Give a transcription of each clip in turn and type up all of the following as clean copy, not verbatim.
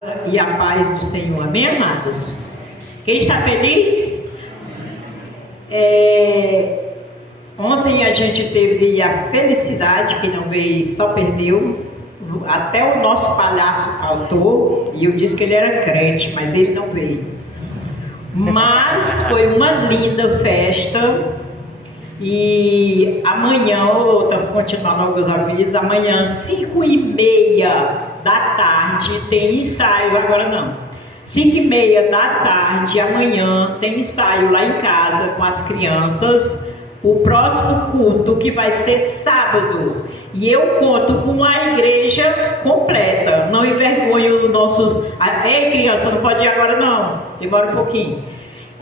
E a paz do Senhor, amém, amados? Quem está feliz? Ontem a gente teve a felicidade, quem não veio só perdeu. Até o nosso palhaço faltou, e eu disse que ele era crente, mas ele não veio. Mas foi uma linda festa. E amanhã, continuando alguns avisos, amanhã 5h30 da tarde tem ensaio, agora não, 5h30 da tarde, amanhã tem ensaio lá em casa com as crianças. O próximo culto, que vai ser sábado, e eu conto com a igreja completa, não envergonho os nossos... Ei, criança, não pode ir agora não, demora um pouquinho.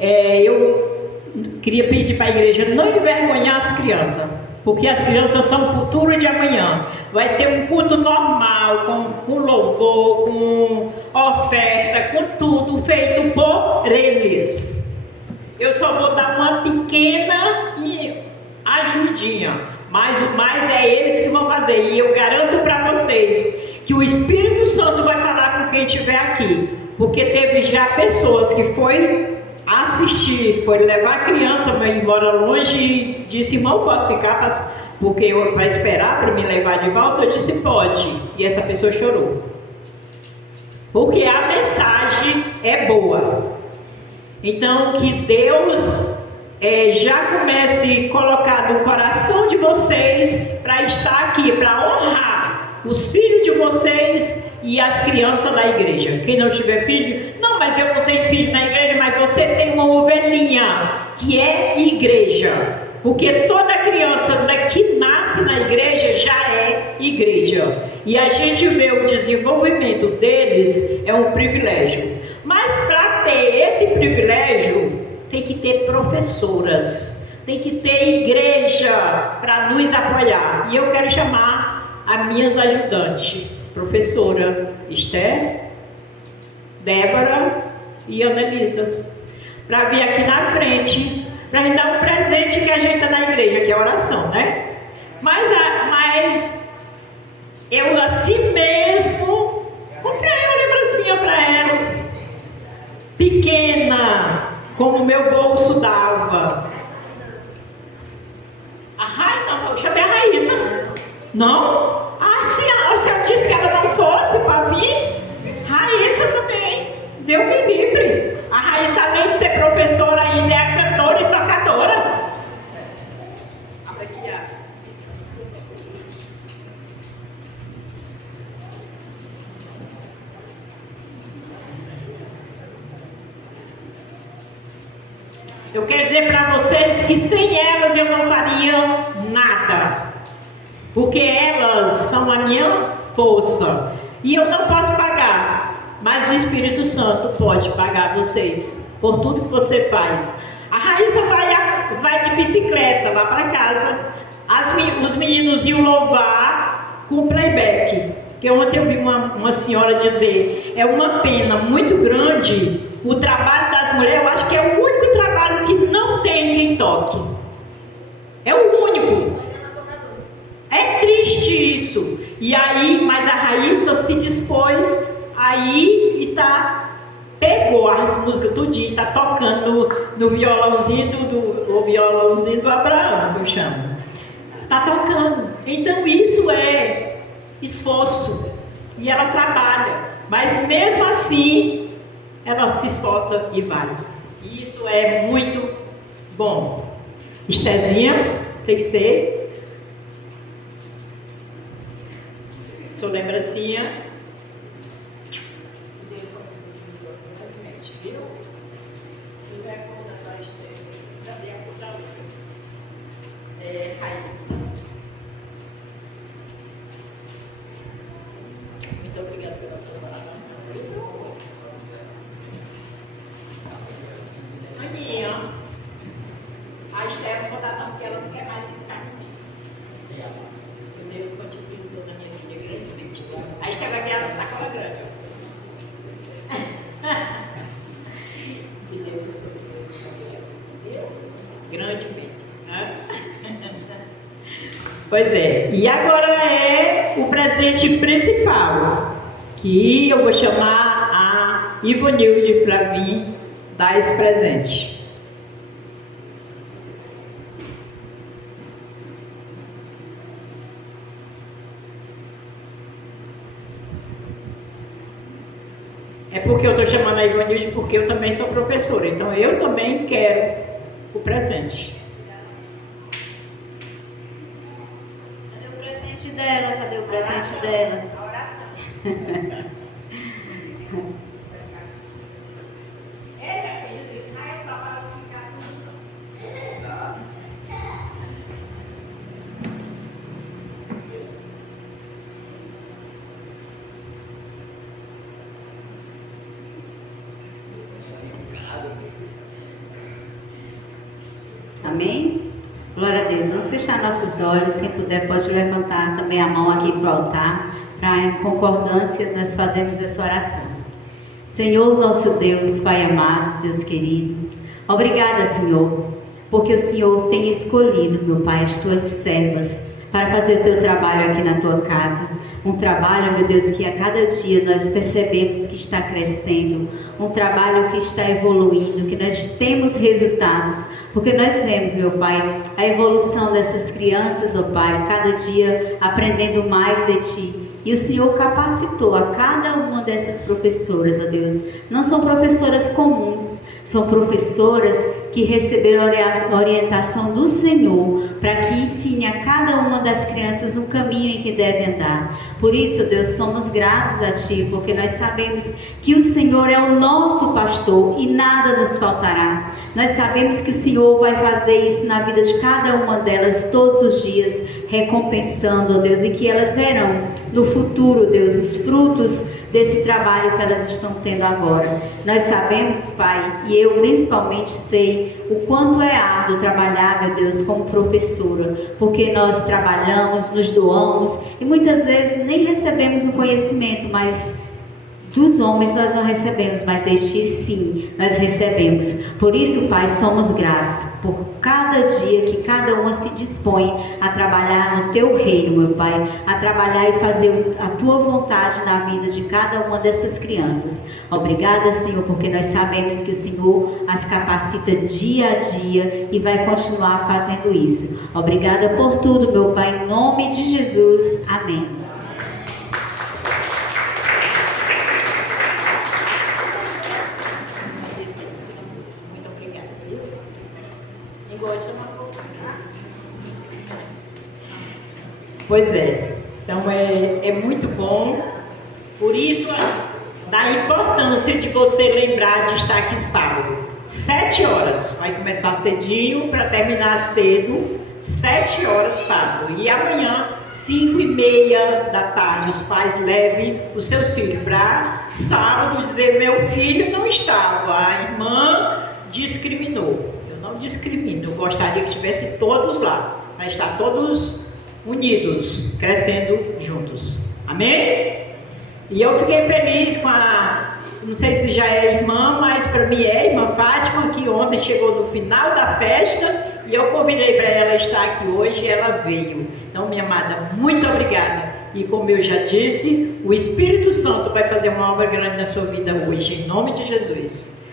Eu queria pedir para a igreja não envergonhar as crianças, porque as crianças são o futuro de amanhã. Vai ser um culto normal, com louvor, com oferta, com tudo feito por eles. Eu só vou dar uma pequena ajudinha, mas o mais é eles que vão fazer. E eu garanto para vocês que o Espírito Santo vai falar com quem estiver aqui, porque teve já pessoas que foi assistir, foi levar a criança, mas mora longe, e disse: irmão, posso ficar porque eu vai esperar para me levar de volta? Eu disse: pode. E essa pessoa chorou, porque a mensagem é boa. Então que Deus já comece a colocar no coração de vocês para estar aqui, para honrar os filhos de vocês e as crianças da igreja. Quem não tiver filho, não, mas eu não tenho filho na igreja, mas você tem uma ovelhinha que é igreja, porque toda criança que nasce na igreja já é igreja, e a gente vê o desenvolvimento deles, é um privilégio. Mas para ter esse privilégio, tem que ter professoras, tem que ter igreja para nos apoiar. E eu quero chamar as minhas ajudantes, professora Esther, Débora e Ana-Elisa, para vir aqui na frente, para gente dar um presente que a gente dá na igreja, que é a oração, né? Mas eu assim mesmo comprei uma lembrancinha para elas, pequena, como o meu bolso dava. Não, eu chamei a Raíssa. Não? O senhor disse que ela não fosse para vir? Raíssa também, Deus me livre. A Raíssa, além de ser professora, ainda é cantora e tocadora. Abre aqui, Eu quero dizer para vocês que sem elas eu não faria nada, porque elas são a minha força, e eu não posso pagar, mas o Espírito Santo pode pagar vocês por tudo que você faz. A Raíssa vai de bicicleta lá para casa, os meninos iam louvar com playback, que ontem eu vi uma senhora dizer: é uma pena muito grande o trabalho das mulheres. Eu acho que é o único trabalho que não tem quem toque, é o único. É triste isso. E aí, mas a Raíssa se dispôs aí e pegou as músicas tudinho, está tocando no violãozinho o violãozinho do Abraão, que eu chamo. Está tocando. Então isso é esforço. E ela trabalha. Mas mesmo assim, ela se esforça e vai. E isso é muito bom. Estezinha, tem que ser. Sua lembrancinha. Muito obrigada pela sua palavra. Aninha, a Esther não vou dar não, porque ela não quer mais ficar comigo. Que Deus continue usando a minha vida grandemente. A Esther vai ganhar uma sacola grande. Que Deus continue usando grandemente. Pois é, e agora é o presente principal, que eu vou chamar a Ivonilde para vir dar esse presente. É porque eu estou chamando a Ivonilde porque eu também sou professora, então eu também quero o presente. Cadê o presente dela? Cadê o presente dela? A oração. Amém? Glória a Deus. Vamos fechar nossos olhos. Quem puder pode levantar também a mão aqui para o altar. Para em concordância nós fazemos essa oração. Senhor, nosso Deus, Pai amado, Deus querido. Obrigada, Senhor, porque o Senhor tem escolhido, meu Pai, as tuas servas para fazer o teu trabalho aqui na tua casa. Um trabalho, meu Deus, que a cada dia nós percebemos que está crescendo. Um trabalho que está evoluindo, que nós temos resultados. Porque nós vemos, meu Pai, a evolução dessas crianças, ó Pai, cada dia aprendendo mais de Ti. E o Senhor capacitou a cada uma dessas professoras, ó Deus. Não são professoras comuns, são professoras que receberam orientação do Senhor para que ensine a cada uma das crianças o caminho em que deve andar. Por isso, Deus, somos gratos a Ti, porque nós sabemos que o Senhor é o nosso pastor e nada nos faltará. Nós sabemos que o Senhor vai fazer isso na vida de cada uma delas todos os dias, recompensando, ó Deus, e que elas verão no futuro, Deus, os frutos desse trabalho que elas estão tendo agora. Nós sabemos, Pai, e eu principalmente sei o quanto é árduo trabalhar, meu Deus, como professora, porque nós trabalhamos, nos doamos e muitas vezes nem recebemos o conhecimento, mas dos homens nós não recebemos, mas de Ti sim, nós recebemos. Por isso, Pai, somos gratos por cada dia que cada uma se dispõe a trabalhar no Teu reino, meu Pai, a trabalhar e fazer a Tua vontade na vida de cada uma dessas crianças. Obrigada, Senhor, porque nós sabemos que o Senhor as capacita dia a dia e vai continuar fazendo isso. Obrigada por tudo, meu Pai, em nome de Jesus. Amém. Pois é, então é muito bom, por isso da importância de você lembrar de estar aqui sábado, 7 horas, vai começar cedinho para terminar cedo, 7 horas sábado, e amanhã 5:30 da tarde os pais levem os seus filhos para sábado dizer: meu filho não estava, a irmã discriminou. Eu não discrimino, eu gostaria que estivessem todos lá, para estar todos unidos, crescendo juntos. Amém? E eu fiquei feliz com não sei se já é irmã, mas para mim é irmã Fátima, que ontem chegou no final da festa e eu convidei para ela estar aqui hoje e ela veio. Então, minha amada, muito obrigada. E como eu já disse, o Espírito Santo vai fazer uma obra grande na sua vida hoje, em nome de Jesus.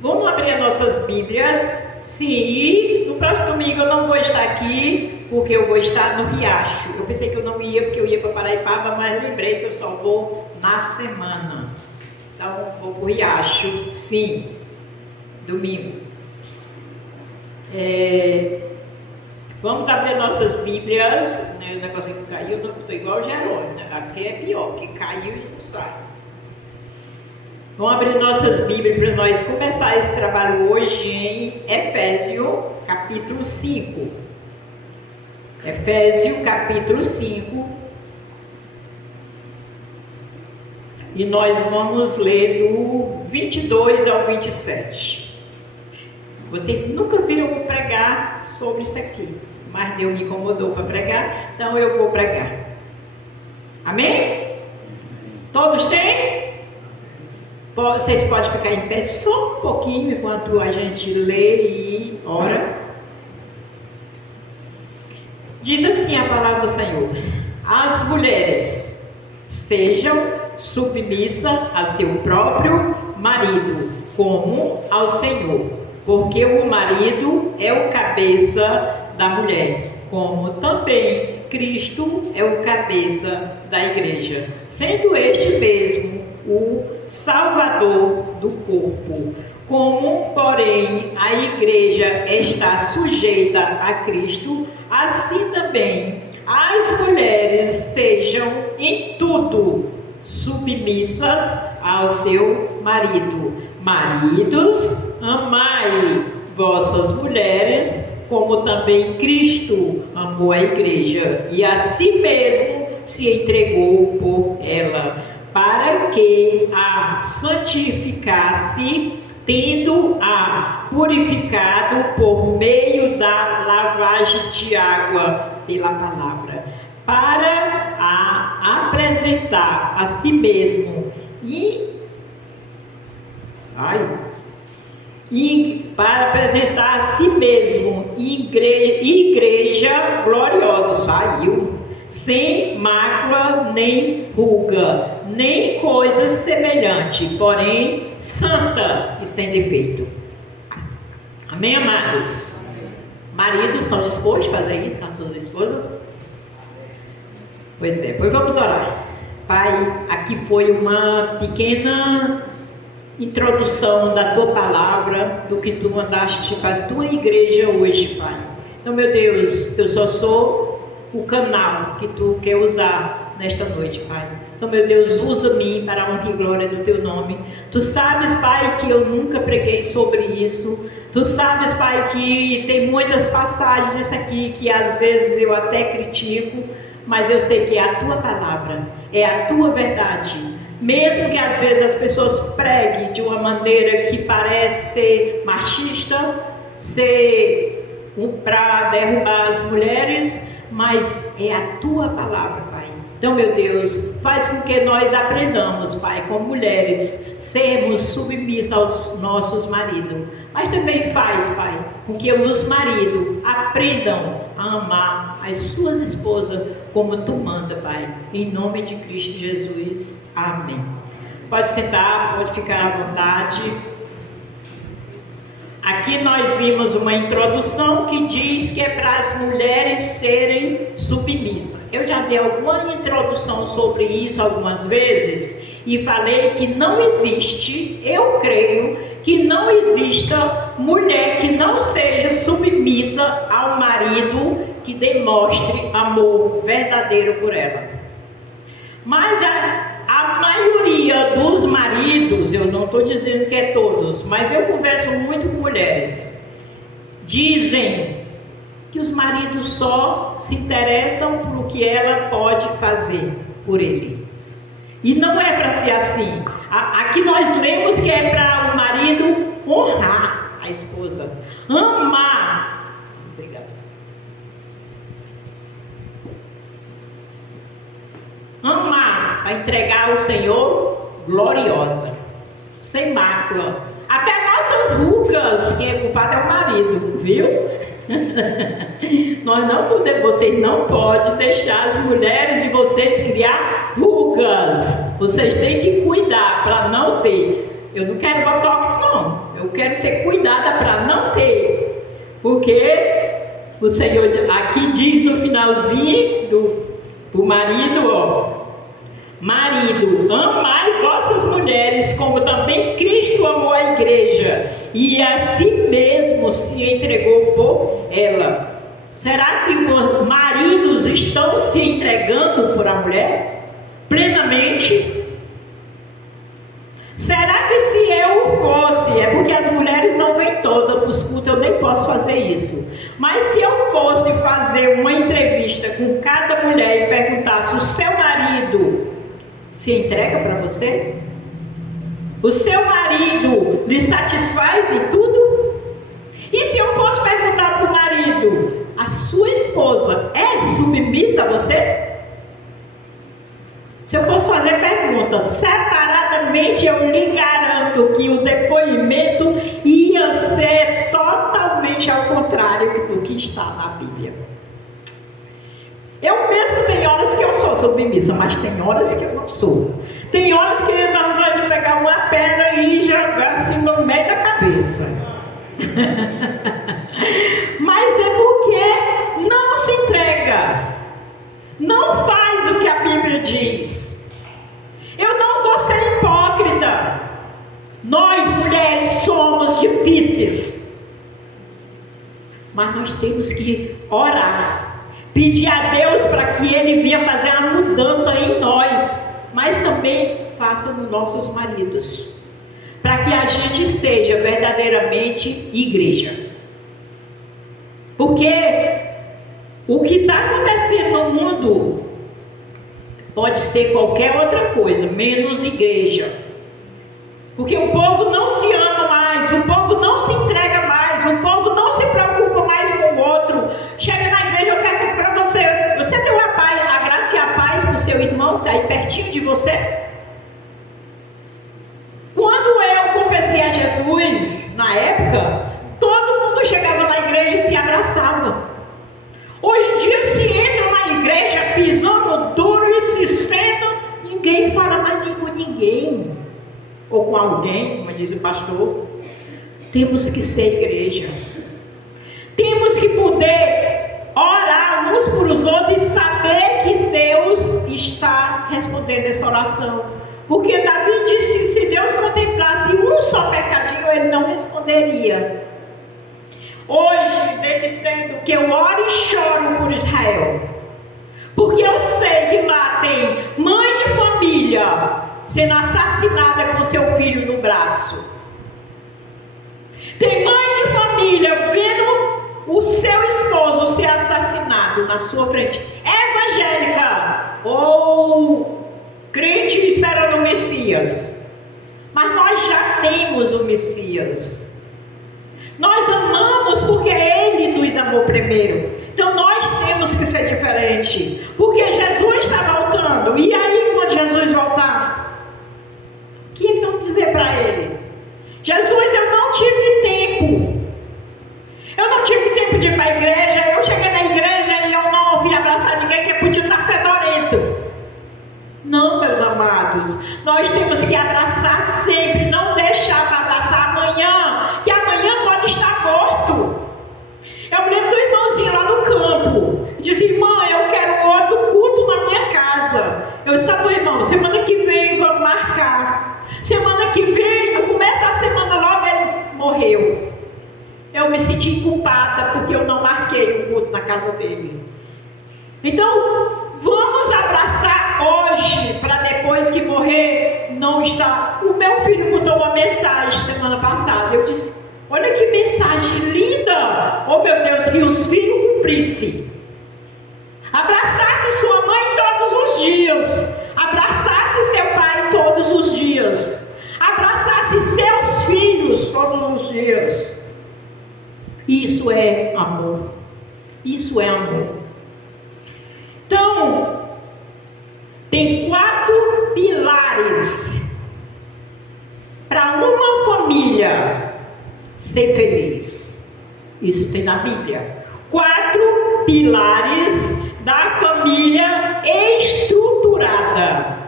Vamos abrir as nossas Bíblias. Sim, e no próximo domingo eu não vou estar aqui, porque eu vou estar no Riacho. Eu pensei que eu não ia, porque eu ia para Paraipaba, mas lembrei que eu só vou na semana. Então, vou para o Riacho, sim, domingo. Vamos abrir nossas Bíblias. O negócio que caiu, eu estou igual o Jerônimo, né? Aqui é pior, que caiu e não sai. Vamos abrir nossas Bíblias para nós começar esse trabalho hoje em Efésio, capítulo 5. Efésio, capítulo 5. E nós vamos ler do 22 ao 27. Vocês nunca viram eu pregar sobre isso aqui, mas Deus me incomodou para pregar, então eu vou pregar. Amém? Todos têm? Vocês podem ficar em pé só um pouquinho enquanto a gente lê e ora. Diz assim a palavra do Senhor: as mulheres sejam submissa a seu próprio marido, como ao Senhor, porque o marido é o cabeça da mulher, como também Cristo é o cabeça da igreja, sendo este mesmo o Salvador do corpo. Como, porém, a igreja está sujeita a Cristo, assim também as mulheres sejam em tudo submissas ao seu marido. Maridos, amai vossas mulheres, como também Cristo amou a igreja, e a si mesmo se entregou por ela, para que a santificasse, tendo-a purificado por meio da lavagem de água pela palavra, para a apresentar a si mesmo para apresentar a si mesmo igreja gloriosa, sem mácula nem ruga, nem coisa semelhante, porém santa e sem defeito. Amém, amados? Maridos estão dispostos a fazer isso com as suas esposas? Pois é, pois vamos orar. Pai, aqui foi uma pequena introdução da tua palavra, do que tu mandaste para a tua igreja hoje, Pai. Então, meu Deus, eu só sou o canal que tu quer usar nesta noite, Pai. Então, meu Deus, usa-me para a honra e glória do teu nome. Tu sabes, Pai, que eu nunca preguei sobre isso. Tu sabes, Pai, que tem muitas passagens aqui que às vezes eu até critico, mas eu sei que é a tua palavra, é a tua verdade. Mesmo que às vezes as pessoas preguem de uma maneira que parece ser machista, ser para derrubar as mulheres, mas é a tua palavra, Pai. Então, meu Deus, faz com que nós aprendamos, Pai, como mulheres, sermos submissas aos nossos maridos. Mas também faz, Pai, com que os maridos aprendam a amar as suas esposas como tu manda, Pai. Em nome de Cristo Jesus. Amém. Pode sentar, pode ficar à vontade. Aqui nós vimos uma introdução que diz que é para as mulheres serem submissas. Eu já dei alguma introdução sobre isso algumas vezes e falei que não existe, eu creio que não exista mulher que não seja submissa ao marido, que demonstre amor verdadeiro por ela. Mas a maioria dos maridos, eu não estou dizendo que é todos, mas eu converso muito com mulheres, dizem que os maridos só se interessam pelo que ela pode fazer por ele. E não é para ser assim. Aqui nós lemos que é para o marido honrar a esposa, amar. Obrigado. Amar, a entregar ao Senhor gloriosa, sem mácula. Até nossas rugas, quem é culpado é o marido, viu? Nós não podemos, vocês não podem deixar as mulheres de vocês criar rugas. Vocês têm que cuidar para não ter. Eu não quero botox não, eu quero ser cuidada para não ter, porque o Senhor aqui diz no finalzinho do marido, ó: marido, amai vossas mulheres, como também Cristo amou a igreja, e a si mesmo se entregou por ela. Será que os maridos estão se entregando por a mulher plenamente? Será que se eu fosse, é porque as mulheres não vêm todas para os cultos, eu nem posso fazer isso, mas se eu fosse fazer uma entrevista com cada mulher e perguntasse: o seu marido se entrega para você? O seu marido lhe satisfaz em tudo? E se eu fosse perguntar para o marido: a sua esposa é submissa a você? Se eu fosse fazer pergunta separadamente, eu lhe garanto que o depoimento ia ser totalmente ao contrário do que está na Bíblia. Eu mesmo tenho horas que eu sou submissa, mas tem horas que eu não sou. Tem horas que ele dá vontade de pegar uma pedra e jogar assim no meio da cabeça. Mas é porque não se entrega, não faz o que a Bíblia diz. Eu não vou ser hipócrita. Nós mulheres somos difíceis, mas nós temos que orar, pedir a Deus para que Ele venha fazer a mudança em nós, mas também faça nos nossos maridos, para que a gente seja verdadeiramente igreja. Porque o que está acontecendo no mundo pode ser qualquer outra coisa, menos igreja. Porque o povo não se ama mais, o povo não se entrega mais, o povo não se preocupa mais com o outro. Chega na igreja, eu pergunto para você, você deu a graça e a paz para o seu irmão que está aí pertinho de você? Quando eu confessei a Jesus, na época, todo mundo chegava na igreja e se abraçava. Hoje em dia se entra na igreja pisando duro e se senta, ninguém fala mais nem com ninguém, ou com alguém, como diz o pastor. Temos que ser igreja, temos que poder orar uns por os outros e saber que Deus está respondendo essa oração. Porque Davi disse, se Deus contemplasse um só pecadinho, Ele não responderia. Hoje, desde cedo, que eu oro e choro por Israel, porque eu sei que lá tem mãe de família sendo assassinada com seu filho no braço. Tem mãe de família vendo o seu esposo ser assassinado na sua frente. Evangélica ou crente esperando o Messias. Mas nós já temos o Messias. Nós amamos porque Ele nos amou primeiro. Então nós temos que ser diferente. Porque Jesus está voltando. E aí quando Jesus voltar, o que é que vamos dizer para Ele? Jesus, eu não tive tempo. Eu não tive tempo de ir para a igreja. Eu cheguei na igreja e eu não ouvi abraçar ninguém que podia estar fedorento. Não, meus amados. Nós temos que abraçar sempre. Não deixar para abraçar amanhã. Que amanhã pode estar morto. Eu me lembro do irmãozinho lá no campo. Disse, irmã, eu quero outro culto na minha casa. Eu disse, tá bom, irmão, semana que vem vamos marcar. Semana que vem, no começo da semana logo ele morreu. Eu me senti culpada porque eu não marquei o culto na casa dele. Então, vamos abraçar hoje, para depois que morrer, não estar. O meu filho botou uma mensagem semana passada. Eu disse, olha que mensagem linda. Oh meu Deus, que os filhos cumprissem. Abraçasse sua mãe todos os dias. Abraçasse seu pai todos os dias. Abraçasse seus filhos todos os dias. Isso é amor. Isso é amor. Então, tem 4 pilares para uma família ser feliz. Isso tem na Bíblia. 4 pilares da família estruturada.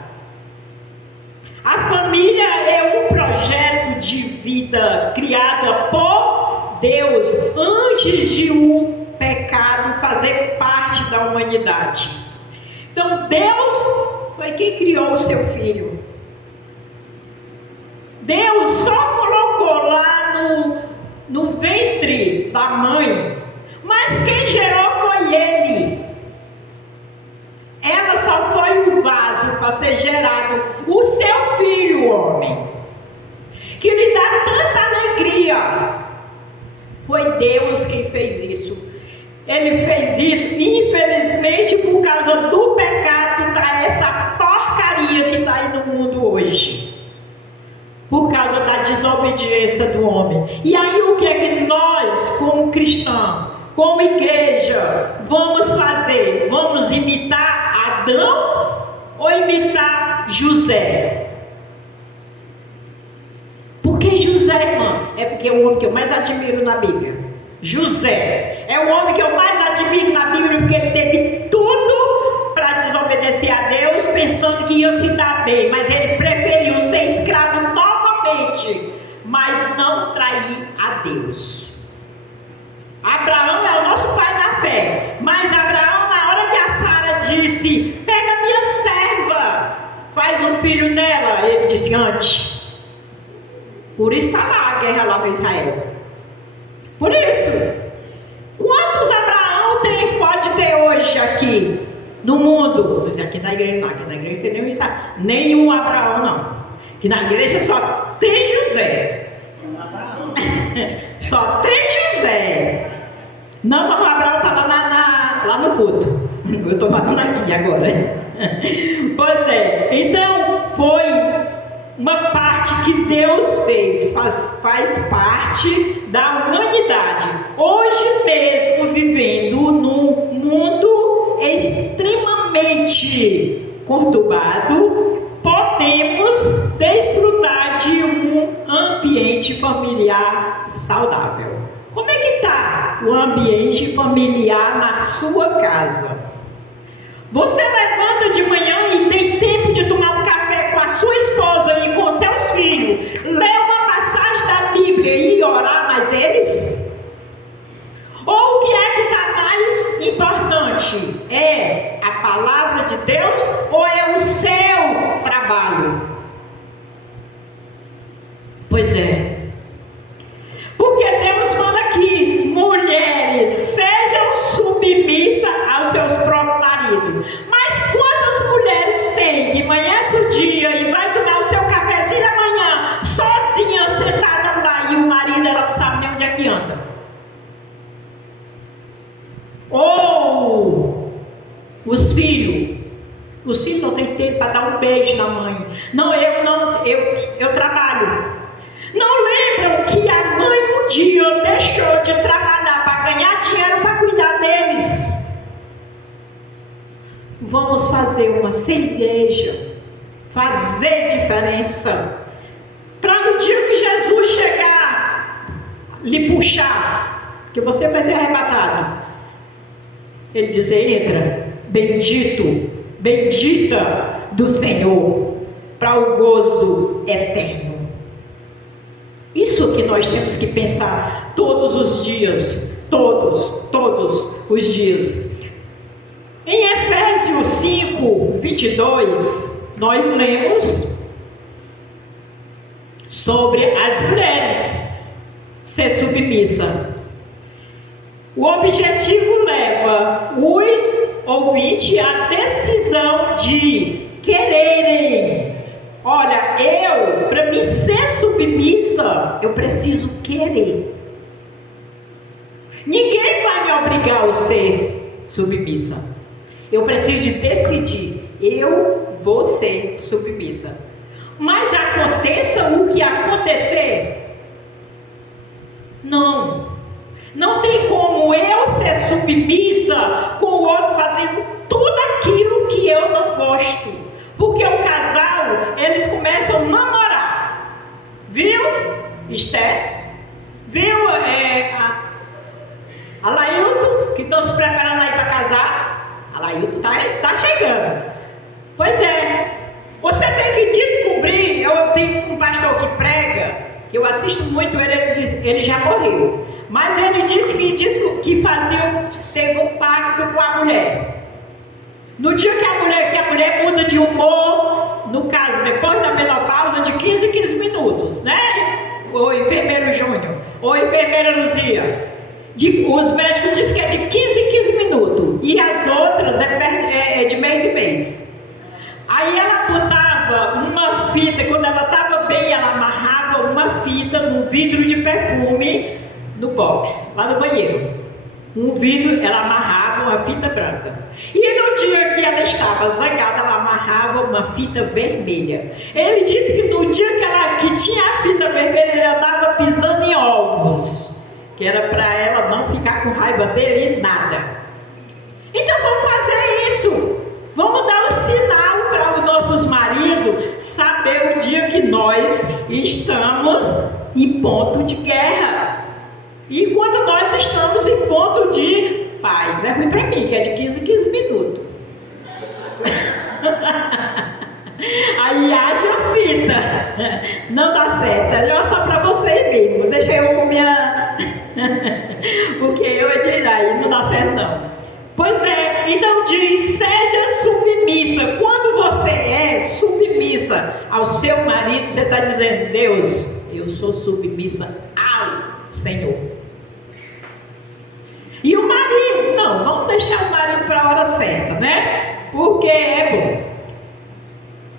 A família é um projeto de vida criada por Deus antes de o pecado fazer parte da humanidade. Então Deus foi quem criou o seu filho. Deus só colocou lá no ventre da mãe, mas quem gerou foi Ele. Ela só foi um vaso para ser gerado o seu filho, homem, que lhe dá tanta alegria. Foi Deus quem fez isso. Ele fez isso, infelizmente, por causa do pecado, tá essa porcaria que está aí no mundo hoje. Por causa da desobediência do homem. E aí o que é que nós, como cristãos, como igreja, vamos fazer? Vamos imitar Adão ou imitar José? Por que José, irmã? É porque é o homem que eu mais admiro na Bíblia. José é o homem que eu mais admiro na Bíblia, porque ele teve tudo para desobedecer a Deus, pensando que ia se dar bem, mas ele preferiu ser escravo novamente, mas não trair a Deus. Abraão é o nosso pai na fé, mas Abraão, na hora que a Sara disse: pega minha serva, faz um filho nela, ele disse: antes. Por isso está lá a guerra lá no Israel. Por isso, quantos Abraão pode ter hoje aqui no mundo? Mas aqui na igreja não, aqui na igreja tem nenhum Abraão não. Aqui na igreja só tem José. Só tem José. Não, mas o Abraão está lá no culto. Eu estou falando aqui agora. Pois é, então foi uma parte que Deus fez, faz parte da humanidade. Hoje mesmo, vivendo num mundo extremamente conturbado, podemos desfrutar de um ambiente familiar saudável. Como é que está o ambiente familiar na sua casa? Você levanta de manhã e tem tempo de tomar um café com a sua esposa e com seus filhos, ler uma passagem da Bíblia e orar mais eles? Ou o que é que está mais importante? É a palavra de Deus ou é o seu trabalho? Pois é. Porque Deus manda que mulheres sejam submissas aos seus próprios maridos. Mas quantas mulheres têm que amanhece o dia e vai tomar o seu cafezinho da manhã, sozinha, sentada lá, e o marido ela não sabe nem onde é que anda? Ou os filhos não têm tempo para dar um beijo na mãe. Não, eu trabalho. Não lembram que a mãe um dia deixou de trabalhar para ganhar dinheiro para cuidar deles? Vamos fazer uma igreja, fazer diferença, para no dia que Jesus chegar, lhe puxar, que você vai ser arrebatado, ele dizer: entra, bendito, bendita do Senhor, para o gozo eterno. Isso que nós temos que pensar todos os dias, todos os dias. Em Efésios 5, 22, nós lemos sobre as mulheres ser submissa. O objetivo leva os ouvintes à decisão de quererem. Olha, para mim ser submissa, eu preciso querer. Ninguém vai me obrigar a ser submissa. Eu preciso de decidir. Eu vou ser submissa. Mas aconteça o que acontecer, não tem como eu ser submissa com o outro fazendo tudo aquilo que eu não gosto. Porque o casal, eles começam a namorar. Viu, Esther? Viu, a Lailton, que estão se preparando aí para casar? A Lailton está chegando. Pois é. Você tem que descobrir. Eu tenho um pastor que prega, que eu assisto muito ele já morreu. Mas ele disse que teve um pacto com a mulher. No dia que a mulher muda de humor, no caso, depois da menopausa, de 15 em 15 minutos, né? O enfermeiro Júnior, ou enfermeira Luzia. Os médicos dizem que é de 15 em 15 minutos. E as outras é de mês em mês. Aí ela botava uma fita, quando ela estava bem, ela amarrava uma fita num vidro de perfume no box, lá no banheiro. Um vidro, ela amarrava uma fita branca. E no dia que ela estava zangada, ela amarrava uma fita vermelha. Ele disse que no dia que tinha a fita vermelha, ela estava pisando em ovos. Que era para ela não ficar com raiva dele e nada. Então vamos fazer isso. Vamos dar um sinal para os nossos maridos saber o dia que nós estamos em ponto de guerra. E quando nós estamos em ponto de paz. É ruim para mim, que é de 15 em 15 minutos. Aí haja fita. Não dá certo. É só para vocês mesmo. Deixa eu com minha. Porque eu digo aí, não dá certo não. Pois é, então diz, seja submissa. Quando você é submissa ao seu marido, você está dizendo, Deus, eu sou submissa ao Senhor. E o marido, não, vamos deixar o marido para a hora certa, né? Porque é bom.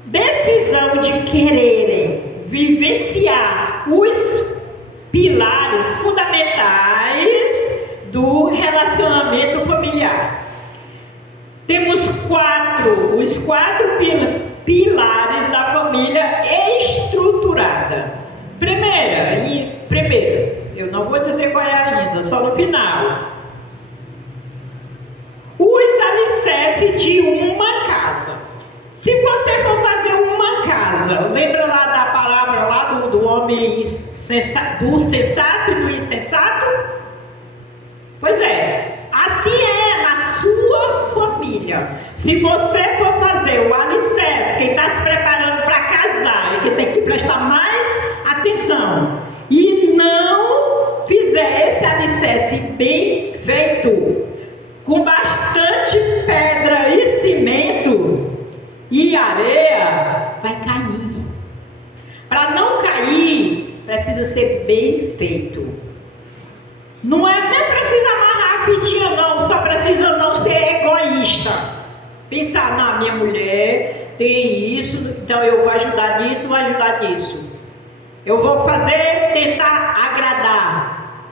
Decisão de quererem vivenciar os pilares fundamentais do relacionamento familiar. Temos os quatro pilares da família estruturada. Primeiro, eu não vou dizer qual é ainda, só no final. Os alicerces de uma casa. Se você for fazer uma casa, lembra lá da palavra lá do homem do sensato e do insensato? Pois é, assim é na sua família. Se você for fazer o alicerce, quem está se preparando para casar e que tem que prestar mais atenção, e não fizer esse alicerce bem feito, com bastante pedra e cimento e areia, vai cair. Para não cair, precisa ser bem feito. Nem precisa amarrar a fitinha não, só precisa não ser egoísta. Pensar, não, minha mulher tem isso, então eu vou ajudar nisso, vou ajudar nisso. Eu vou tentar agradar.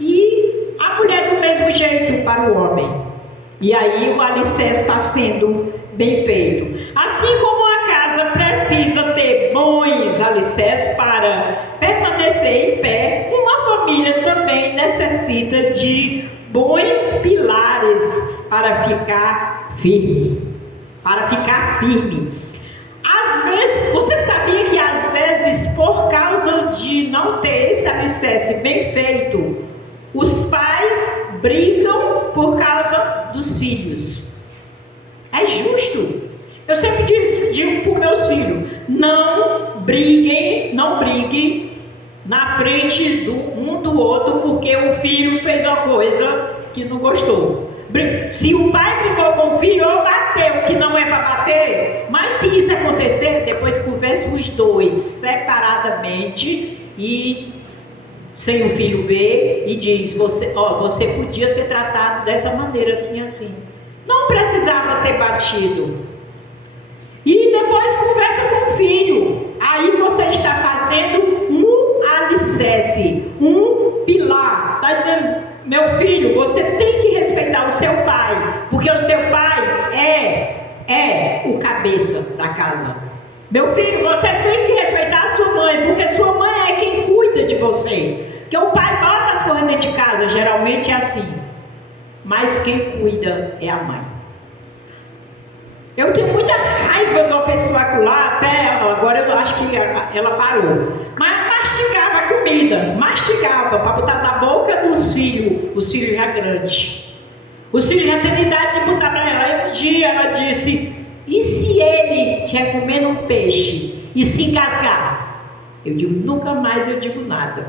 E a mulher do mesmo jeito para o homem. E aí o alicerce está sendo bem feito. Assim como a casa precisa ter bons alicerces para permanecer em pé, uma família também necessita de bons pilares para ficar firme. Às vezes, você sabia que às vezes, por causa de não ter esse alicerce bem feito, os pais brigam por causa dos filhos? É justo. Eu sempre digo para os meus filhos, não briguem na frente um do outro, porque o filho fez uma coisa que não gostou. Se o pai brigou com o filho, ou bateu, que não é para bater, mas se isso acontecer, depois conversa os dois separadamente e sem o filho ver e diz, você podia ter tratado dessa maneira, assim. Não precisava ter batido. E depois conversa com o filho. Aí você está fazendo um alicerce, um pilar. Está dizendo, meu filho, você tem que respeitar o seu pai, porque o seu pai é o cabeça da casa. Meu filho, você tem que respeitar a sua mãe, porque sua mãe é quem cuida de você. Porque o pai bota as coisas dentro de casa, geralmente é assim. Mas quem cuida é a mãe. Eu tenho muita raiva de uma pessoa lá, até agora eu acho que ela parou. Mas mastigava a comida, para botar na boca dos filhos, os filhos já grandes. Os filhos já têm idade de botar para ela. Aí um dia ela disse, e se ele estiver comendo um peixe e se engasgar? Eu digo, nunca mais eu digo nada.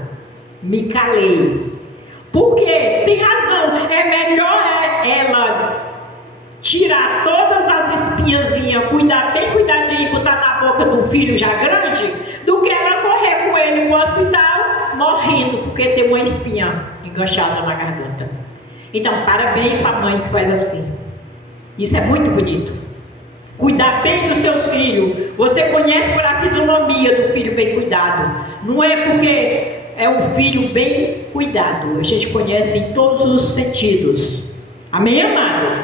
Me calei. Porque tem razão, é melhor ela tirar todas as espinhazinhas, cuidar bem cuidadinho, botar na boca do filho já grande, do que ela correr com ele para o hospital morrendo porque tem uma espinha enganchada na garganta. Então, parabéns para a mãe que faz assim. Isso é muito bonito. Cuidar bem dos seus filhos. Você conhece por a fisionomia do filho bem cuidado. Não é porque é um filho bem cuidado. A gente conhece em todos os sentidos. Amém, amados?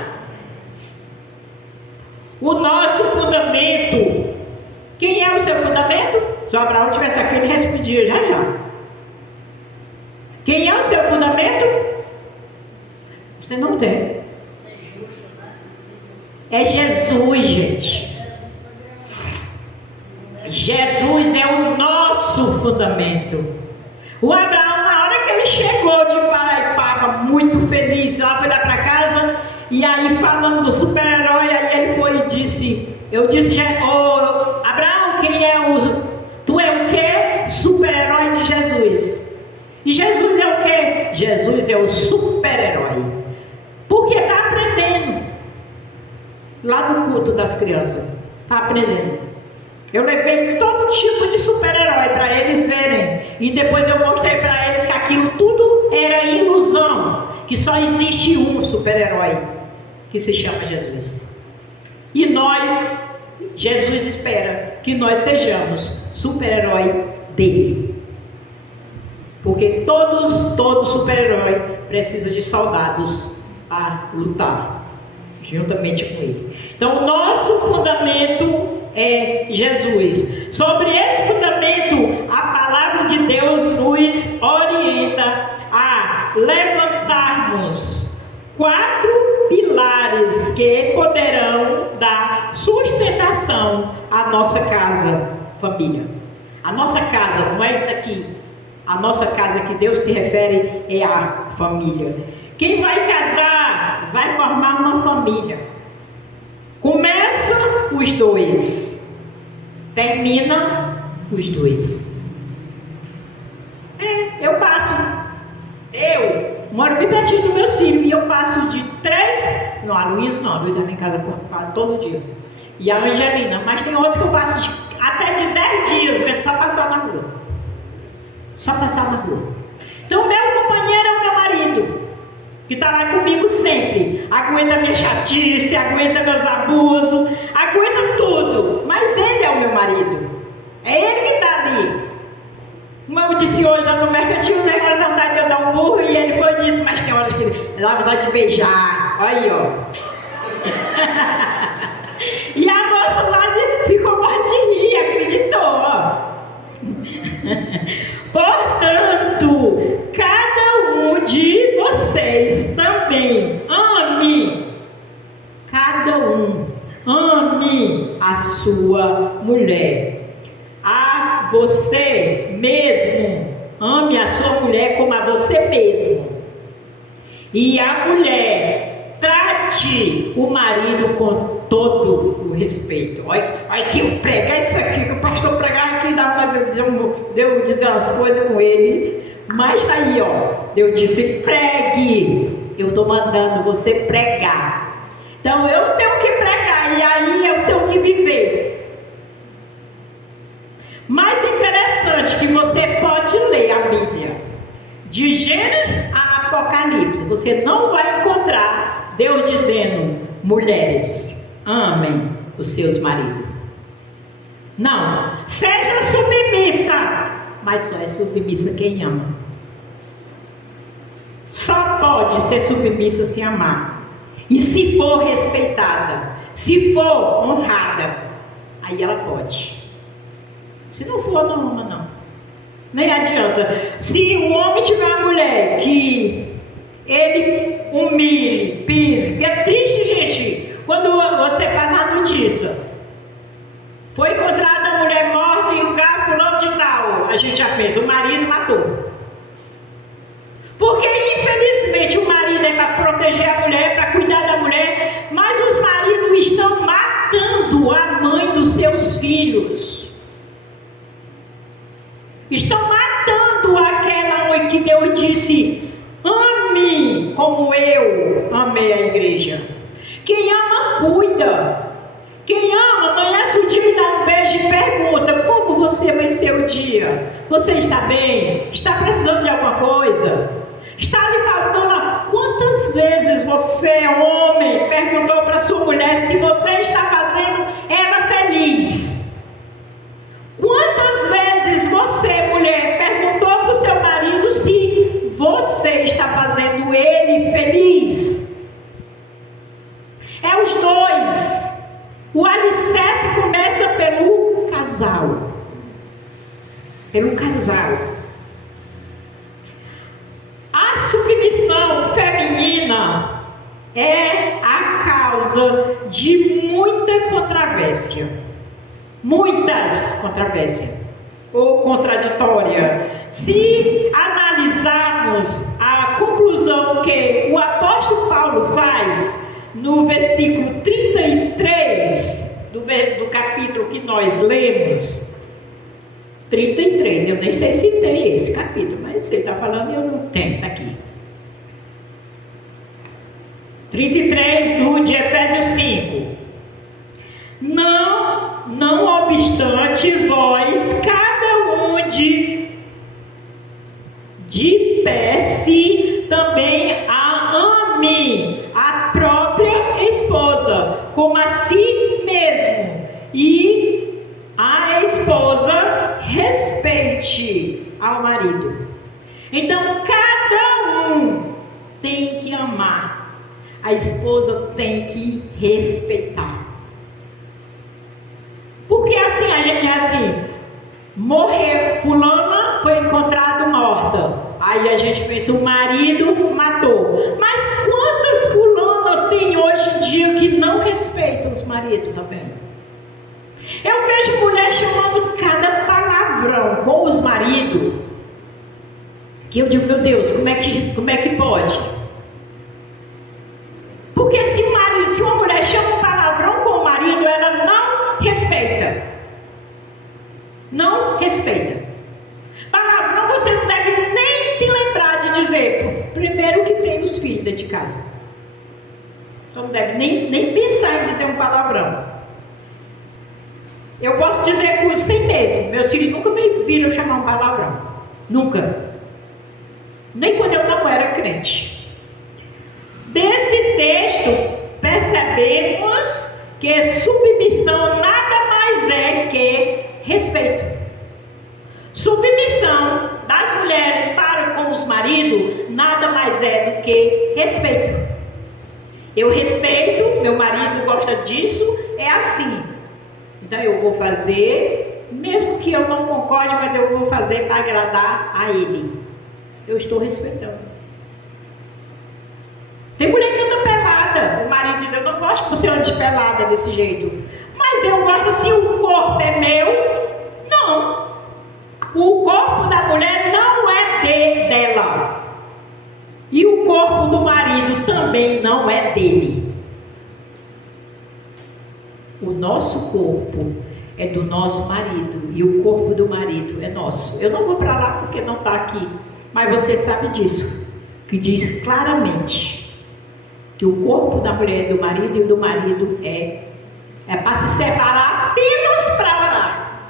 O nosso fundamento. Quem é o seu fundamento? Se o Abraão estivesse aqui, ele respondia já. Quem é o seu fundamento? Você não tem. É Jesus, gente. Jesus é o nosso fundamento. O Abraão, na hora que ele chegou de Paraipaba, muito feliz, ela foi lá para casa, e aí falando do super-herói, aí ele foi e disse, não, tu é o quê? Super-herói de Jesus. E Jesus é o quê? Jesus é o super-herói. Porque está aprendendo. Lá no culto das crianças. Está aprendendo. Eu levei todo tipo de super-herói para eles verem. E depois eu mostrei para eles que aquilo tudo era ilusão. Que só existe um super-herói, que se chama Jesus. E nós, Jesus espera que nós sejamos super-herói dele. Porque todo super-herói precisa de soldados a lutar juntamente com ele. Então, o nosso fundamento é Jesus. Sobre esse fundamento, a palavra de Deus nos orienta a levantarmos 4 pilares que poderão dar sustentação à nossa casa, família. A nossa casa não é isso aqui. A nossa casa que Deus se refere é a família. Quem vai casar vai formar uma família. Começa os 2, termina os 2. Eu moro bem pertinho do meu filho e eu passo de 3, não, a Luiz é minha casa todo dia. E a Angelina, mas tem outros que eu passo até de 10 dias vendo só passar na rua. Só passar na rua. Então, meu companheiro é o meu marido, que está lá comigo sempre. Aguenta minha chatice, aguenta meus abusos, aguenta tudo. Mas ele é o meu marido. É ele que está ali. Como eu disse hoje lá no mercantil, né? Nós dá vontade de eu dar um burro e ele foi e disse, mas tem horas que dá vontade de beijar. Olha aí, ó. E a moça lá ficou morrendo de rir, acreditou, ó. Portanto, cada um de vocês também ame a sua mulher. A você mesmo, ame a sua mulher como a você mesmo. E a mulher, trate o marido com todo o respeito. Olha que eu pregar isso aqui, que o pastor pregar aqui, deu dizer umas coisas com ele, mas está aí, ó. Eu disse pregue, eu estou mandando você pregar. Então eu tenho que pregar, e aí eu tenho que viver. Mais interessante que você pode ler a Bíblia, de Gênesis a Apocalipse, você não vai encontrar Deus dizendo, mulheres, amem os seus maridos. Não, seja submissa, mas só é submissa quem ama. Só pode ser submissa se amar. E se for respeitada, se for honrada, aí ela pode. Se não for, não ama, não. Nem adianta. Se um homem tiver uma mulher que ele humilhe, pise, que é triste, gente, quando você faz a notícia, foi encontrada a mulher morta em lugar fulano de tal, a gente já pensa, o marido matou. Porque infelizmente o marido é para proteger a mulher, para cuidar da mulher, mas os maridos estão matando a mãe dos seus filhos. Estão matando aquela mãe que Deus disse, ame como eu amei a igreja. Quem ama, cuida. Quem ama, amanhece o dia e dá um beijo e pergunta, como você venceu o dia? Você está bem? Está precisando de alguma coisa? Está lhe faltando? Quantas vezes você, homem, perguntou para sua mulher se você está fazendo ela feliz? Quantas vezes você, mulher, perguntou para o seu marido se você está fazendo ele feliz? É os dois. O alicerce começa pelo casal. Pelo casal. A submissão feminina é a causa de muita controvérsia. Muitas controvérsias. Ou contraditória. Se analisarmos a conclusão que o apóstolo Paulo faz no versículo 33 do no capítulo que nós lemos, 33, eu nem sei se tem esse capítulo, mas você está falando e eu não tenho, está aqui. 33 de Efésios 5. Não obstante vós, cada um de pé, se também ame a própria esposa, como a si mesmo, e a esposa respeite ao marido. Então, cada um tem que amar, a esposa tem que respeitar. Porque assim, a gente é assim, morreu, fulana foi encontrada morta, aí a gente pensa, o marido matou. Mas quantas fulanas tem hoje em dia que não respeitam os maridos também? Eu vejo mulher chamando cada palavrão com os maridos, que eu digo, meu Deus, como é que pode? Porque se uma mulher chama um palavrão com o marido, ela não respeita. Não respeita. Palavrão você não deve nem se lembrar de dizer. Primeiro que tem os filhos dentro de casa. Então não deve nem pensar em dizer um palavrão. Eu posso dizer sem medo. Meus filhos nunca me viram chamar um palavrão. Nunca. Nem quando eu não era crente. Desse texto, percebemos que submissão nada mais é que respeito. Submissão das mulheres para com os maridos nada mais é do que respeito. Eu respeito, meu marido gosta disso, é assim. Então eu vou fazer, mesmo que eu não concorde, mas eu vou fazer para agradar a ele. Eu estou respeitando. Tem mulher que anda pelada, o marido diz, eu não gosto que você ande pelada desse jeito. Mas eu gosto assim, o corpo é meu. Não. O corpo da mulher não é dela. E o corpo do marido também não é dele. O nosso corpo é do nosso marido e o corpo do marido é nosso. Eu não vou para lá porque não está aqui, mas você sabe disso, que diz claramente que o corpo da mulher é do marido e o do marido é para se separar apenas para orar.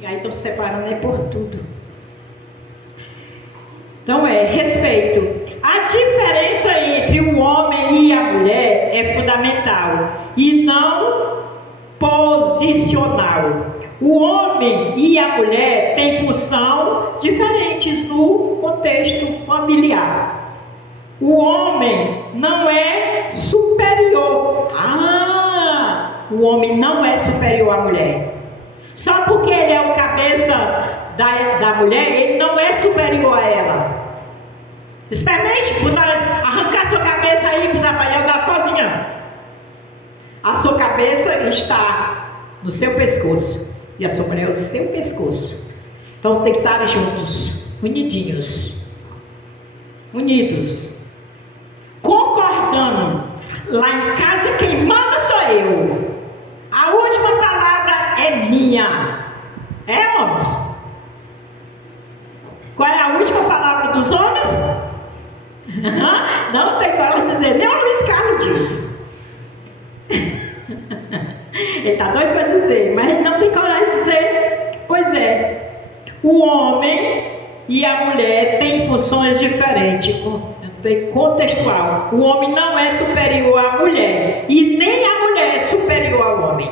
E aí estão se separando é por tudo. Então respeito. A diferença entre o homem e a mulher é fundamental e não posicional. O homem e a mulher têm função diferentes no contexto familiar. O homem não é superior. O homem não é superior à mulher. Só porque ele é o cabeça da mulher, ele não é superior a ela. Experimente arrancar sua cabeça aí e botar para andar sozinha. A sua cabeça está no seu pescoço e a sua mulher é o seu pescoço. Então tem que estar juntos, unidinhos, unidos, concordando. Lá em casa quem manda sou eu. A última palavra é minha. Homens? Qual é a última palavra dos homens? Não tem coragem de dizer, nem o Luiz Carlos diz. Ele está doido para dizer, mas ele não tem coragem de dizer. Pois é, o homem e a mulher têm funções diferentes, contextual. O homem não é superior à mulher e nem a mulher é superior ao homem.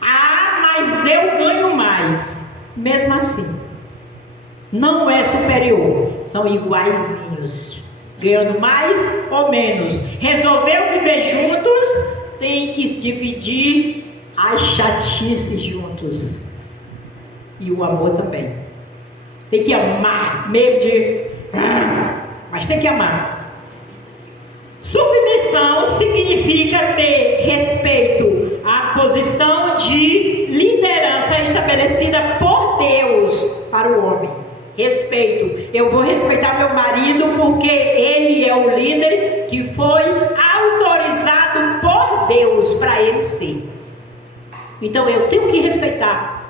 Mas eu ganho mais. Mesmo assim, não é superior, são iguaizinhos, ganhando mais ou menos. Resolveu viver juntos, tem que dividir as chatices juntos. E o amor também. Tem que amar, meio de... mas tem que amar. Submissão significa ter respeito à posição de liderança estabelecida por Deus para o homem. Respeito. Eu vou respeitar meu marido porque ele é o líder que foi autorizado por Deus para ele ser. Então eu tenho que respeitar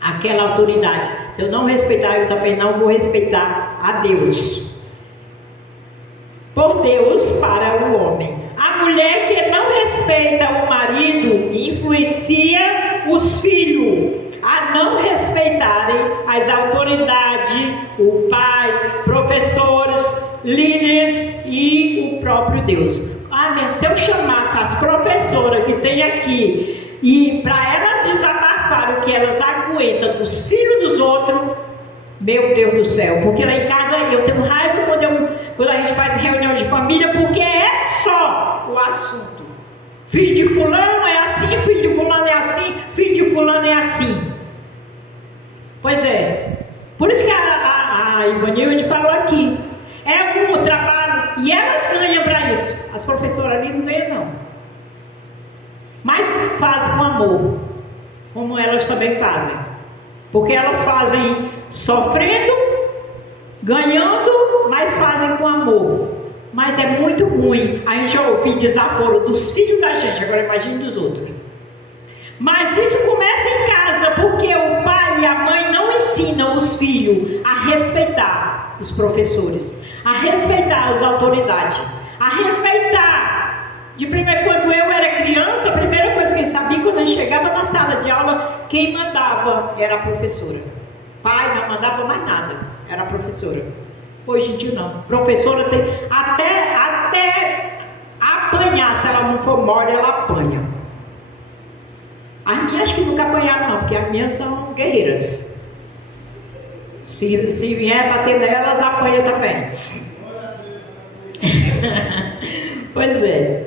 aquela autoridade. Se eu não respeitar, eu também não vou respeitar a Deus. Por Deus para o homem. A mulher que não respeita o marido influencia os filhos a não respeitarem as autoridades, o pai, professores, líderes e o próprio Deus. Se eu chamasse as professoras que tem aqui e para elas desabafar o que elas aguentam dos filhos dos outros, meu Deus do céu, porque lá em casa eu tenho raiva quando a gente faz reunião de família, porque é só o assunto. Filho de fulano é assim, filho de fulano é assim, filho de fulano é assim. Pois é, por isso que a Ivanilde falou aqui, é um trabalho, e elas ganham para isso. As professoras ali não ganham não, mas fazem com amor, como elas também fazem, porque elas fazem sofrendo, ganhando, mas fazem com amor. Mas é muito ruim a gente ouvir desaforo dos filhos da gente, agora imagine dos outros. Mas isso começa em casa, porque o pai e a mãe não ensinam os filhos a respeitar os professores, a respeitar as autoridades, a respeitar. Quando eu era criança, a primeira coisa que eu sabia, quando eu chegava na sala de aula, quem mandava era a professora. Pai não mandava mais nada, era a professora. Hoje em dia não. Professora tem até apanhar, se ela não for mole, ela apanha. As minhas acho que nunca apanharam não, porque as minhas são guerreiras. Se vier bater nelas, apanha também. Pois é.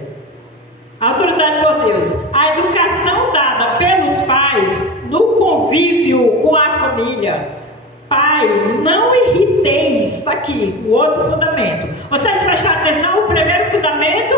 Autoridade por Deus. A educação dada pelos pais no convívio com a família. Pai, não irriteis. Está aqui, o outro fundamento. Vocês prestaram atenção, o primeiro fundamento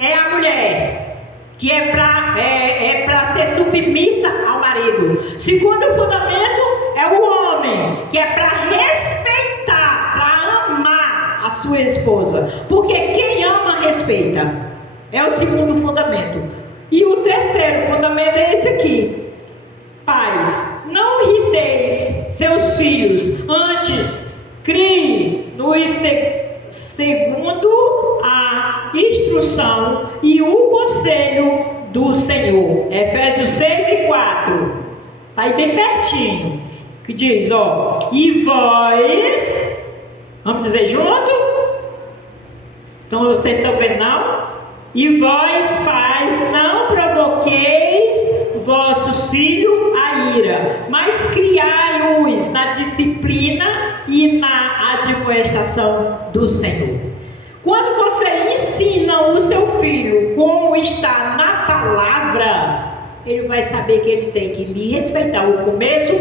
é a mulher, que é para ser submissa ao marido. Segundo fundamento é o homem, que é para respeitar, para amar a sua esposa. Porque quem ama, respeita. É o segundo fundamento. E o terceiro fundamento é esse aqui. Pais, não irriteis seus filhos, antes crie nos segundo a instrução e o conselho do Senhor. Efésios 6:4. Está aí bem pertinho. Que diz, e vós, vamos dizer junto? Então você está vendo não? E vós, pais, não provoqueis vossos filhos a ira, mas criai-os na disciplina e na admoestação do Senhor. Quando você ensina o seu filho como está na palavra, ele vai saber que ele tem que lhe respeitar. O começo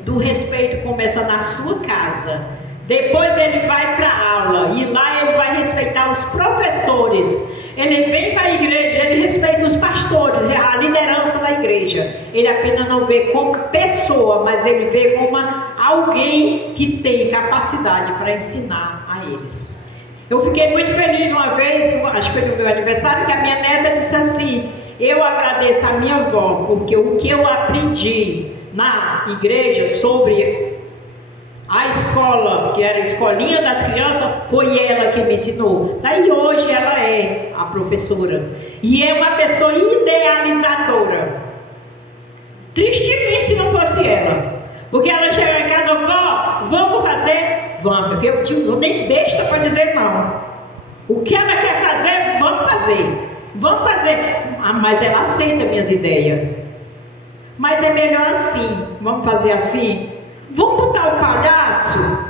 do respeito começa na sua casa. Depois ele vai para a aula e lá ele vai respeitar os professores. Ele vem para a igreja, ele respeita os pastores, a liderança da igreja. Ele apenas não vê como pessoa, mas ele vê como alguém que tem capacidade para ensinar a eles. Eu fiquei muito feliz uma vez, acho que foi no meu aniversário, que a minha neta disse assim: eu agradeço a minha avó, porque o que eu aprendi na igreja sobre a escola, que era a escolinha das crianças, foi ela que me ensinou. Daí hoje ela é a professora. E é uma pessoa idealizadora. Triste de mim se não fosse ela. Porque ela chega em casa, vó, vamos fazer? Vamos. Eu não nem besta para dizer não. O que ela quer fazer, vamos fazer. Vamos fazer. Mas ela aceita minhas ideias. Mas é melhor assim. Vamos fazer assim? Vamos botar o palhaço?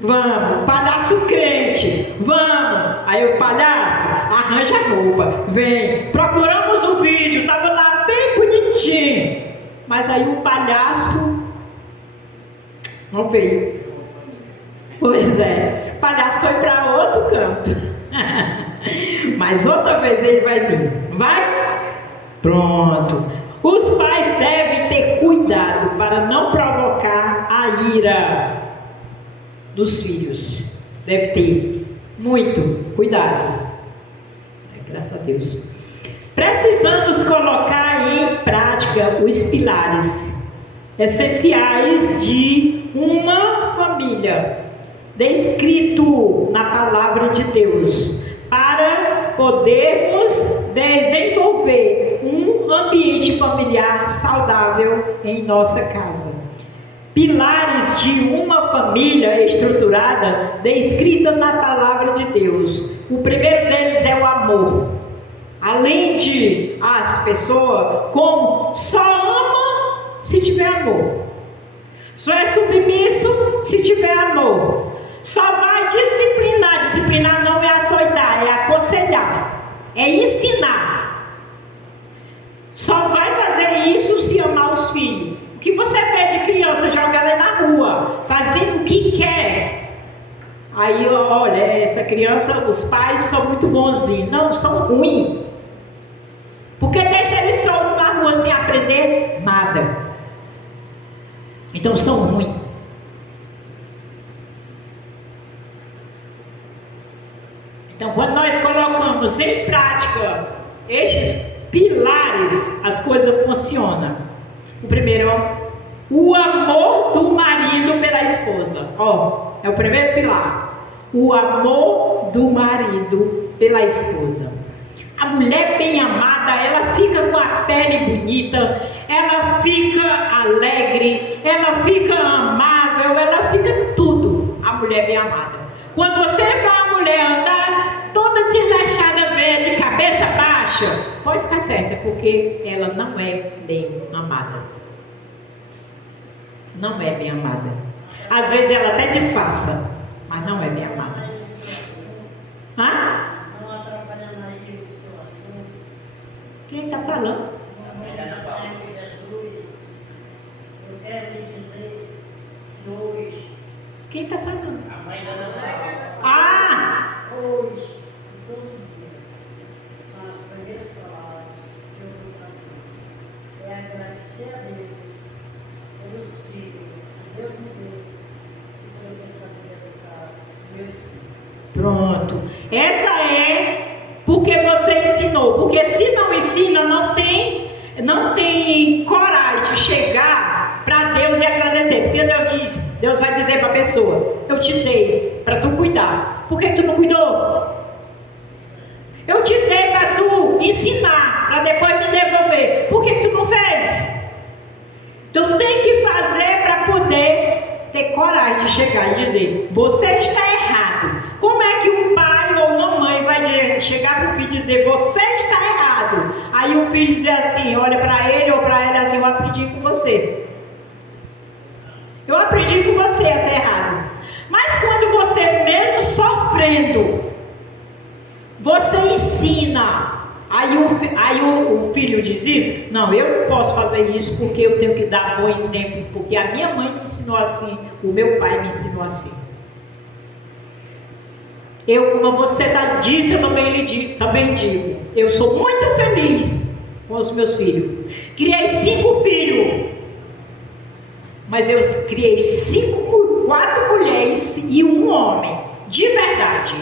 Vamos, palhaço crente, vamos. Aí o palhaço arranja roupa, vem, procuramos um vídeo, estava lá bem bonitinho. Mas aí o palhaço não veio. Pois é, o palhaço foi para outro canto. Mas outra vez ele vai vir. Vai? Pronto. Os pais devem ter cuidado para não provocar a ira dos filhos. Deve ter muito cuidado. Graças a Deus. Precisamos colocar em prática os pilares essenciais de uma família, descrito na palavra de Deus, para podermos desenvolver um ambiente familiar saudável em nossa casa. Pilares de uma família estruturada, descrita na palavra de Deus. O primeiro deles é o amor. Além de as pessoas, como só ama se tiver amor. Só é submisso se tiver amor. Só vai disciplinar. Disciplinar não é açoitar, é aconselhar, é ensinar. Só vai fazer isso se amar os filhos. O que você vê de criança jogando na rua, fazendo o que quer. Aí, olha, essa criança, os pais são muito bonzinhos. Não, são ruins. Porque deixa ele solto na rua sem aprender nada. Então são ruins. Então, quando nós colocamos em prática estes pilares, as coisas funcionam. O primeiro é o amor do marido pela esposa. É o primeiro pilar. O amor do marido pela esposa. A mulher bem amada, ela fica com a pele bonita, ela fica alegre, ela fica amável, ela fica tudo. A mulher bem amada. Quando você vê uma mulher andar toda desleixada, de cabeça baixa, pode ficar certa, porque ela não é bem amada. Não é bem amada. Às vezes ela até disfarça, mas não é bem amada. Hã? Não atrapalhando aí o seu assunto. Quem está falando? Jesus, eu quero lhe dizer que hoje. Quem está falando? A mãe da Ana hoje, todo dia, são as primeiras palavras que eu vou para Deus. É agradecer a Deus pelos filhos que Deus me deu e pela essa vida para meus filhos. Pronto. Essa é porque você ensinou. Porque se não ensina, não tem coragem de chegar para Deus e agradecer. Porque Deus vai dizer para a pessoa: eu te dei para tu cuidar. Por que tu não cuidou? Eu te dei para tu ensinar, para depois me devolver. Por que tu não fez? Então tem que fazer para poder ter coragem de chegar e dizer: você está errado. Como é que um pai ou uma mãe vai chegar para o filho e dizer: você está errado? Aí o filho dizer assim, olha para ele ou para ela assim: eu aprendi com você. Eu aprendi com você a ser errado. Mas quando você mesmo sofrendo, você ensina, aí o filho diz isso: não, eu não posso fazer isso porque eu tenho que dar bom exemplo, porque a minha mãe me ensinou assim, o meu pai me ensinou assim. Como você disse, eu também digo, eu sou muito feliz com os meus filhos. Criei 5 filhos, mas eu criei 4 mulheres e um homem, de verdade,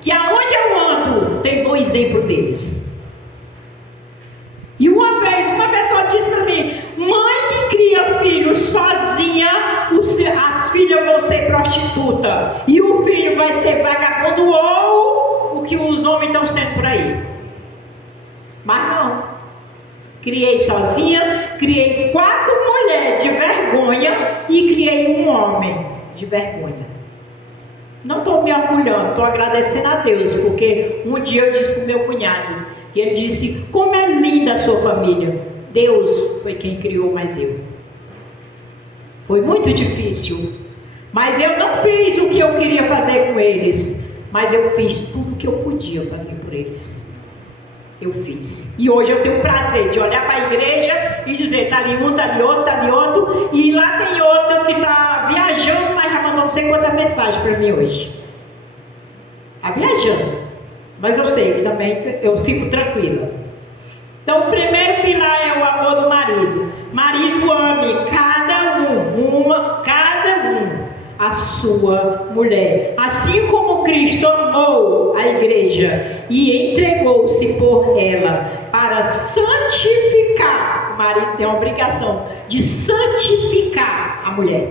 que aonde eu ando, tem bom exemplo deles. E uma vez, uma pessoa disse para mim: mãe que cria filhos sozinha, as filhas vão ser prostituta, e o filho vai ser vagabundo, ou o que os homens estão sendo por aí. Mas não. Criei sozinha, criei 4 mulheres de vergonha e criei um homem de vergonha. Não estou me orgulhando, estou agradecendo a Deus, porque um dia eu disse para o meu cunhado, e ele disse: como é linda a sua família. Deus foi quem criou, mais eu. Foi muito difícil, mas eu não fiz o que eu queria fazer com eles, mas eu fiz tudo o que eu podia fazer por eles. Eu fiz. E hoje eu tenho o prazer de olhar para a igreja e dizer: está ali um, está ali outro, está ali outro, e lá tem outro que está viajando, mas já mandou não sei quantas mensagens para mim hoje. Está viajando. Mas eu sei que também eu fico tranquila. Então o primeiro pilar é o amor do marido. Marido, ame cada um a sua mulher. Assim como Cristo amou a igreja e entregou-se por ela para santificar. O marido tem a obrigação de santificar a mulher.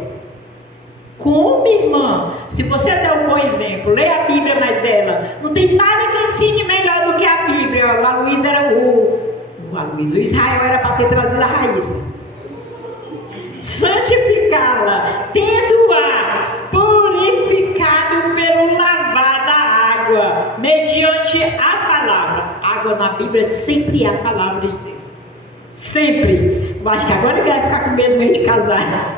Como, irmã? Se você der um bom exemplo, lê a Bíblia, mas ela não tem nada que ensine melhor do que a Bíblia. O Aloysio era o Israel era para ter trazido a Raíssa. Santificá-la, tendo-a purificado pelo lavar da água, mediante a palavra. Água na Bíblia sempre é a palavra de Deus. Sempre. Eu acho que agora ele vai ficar com medo mesmo de casar.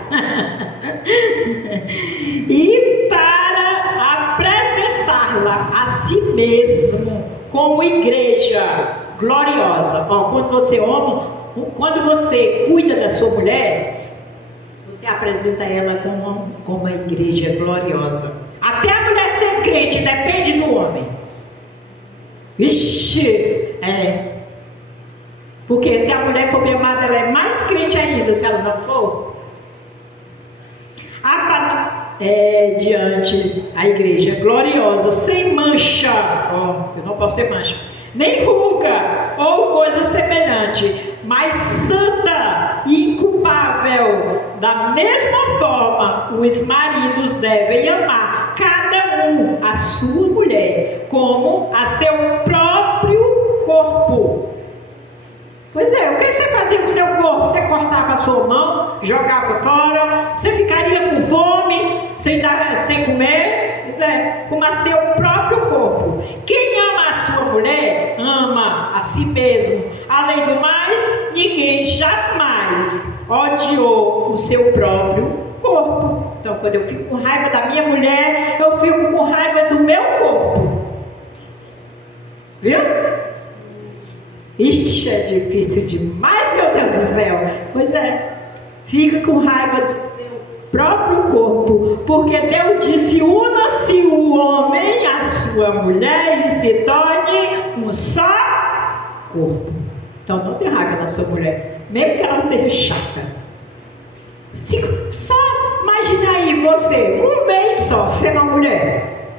E para apresentá-la a si mesmo como igreja gloriosa. Ó, quando você cuida da sua mulher, você apresenta ela como uma igreja gloriosa. Até a mulher ser crente depende do homem. Vixe, porque se a mulher for bem amada, ela é mais crente ainda, se ela não for. Diante a igreja gloriosa, sem mancha, eu não posso ter mancha, nem ruga ou coisa semelhante, mas santa e inculpável. Da mesma forma, os maridos devem amar cada um a sua mulher como a seu próprio corpo. Pois é, o que você fazia com o seu corpo? Você cortava a sua mão, jogava fora, você ficaria com fome, sem comer? Pois é, como a seu próprio corpo. Quem ama a sua mulher, ama a si mesmo. Além do mais, ninguém jamais odiou o seu próprio corpo. Então, quando eu fico com raiva da minha mulher, eu fico com raiva do meu corpo. Viu? Ixi, é difícil demais, meu Deus do céu. Pois é, fica com raiva do seu próprio corpo, porque Deus disse: una-se o homem à sua mulher e se torne um só corpo. Então não tenha raiva da sua mulher, mesmo que ela esteja chata. Só imagina aí você, um mês só, sendo uma mulher,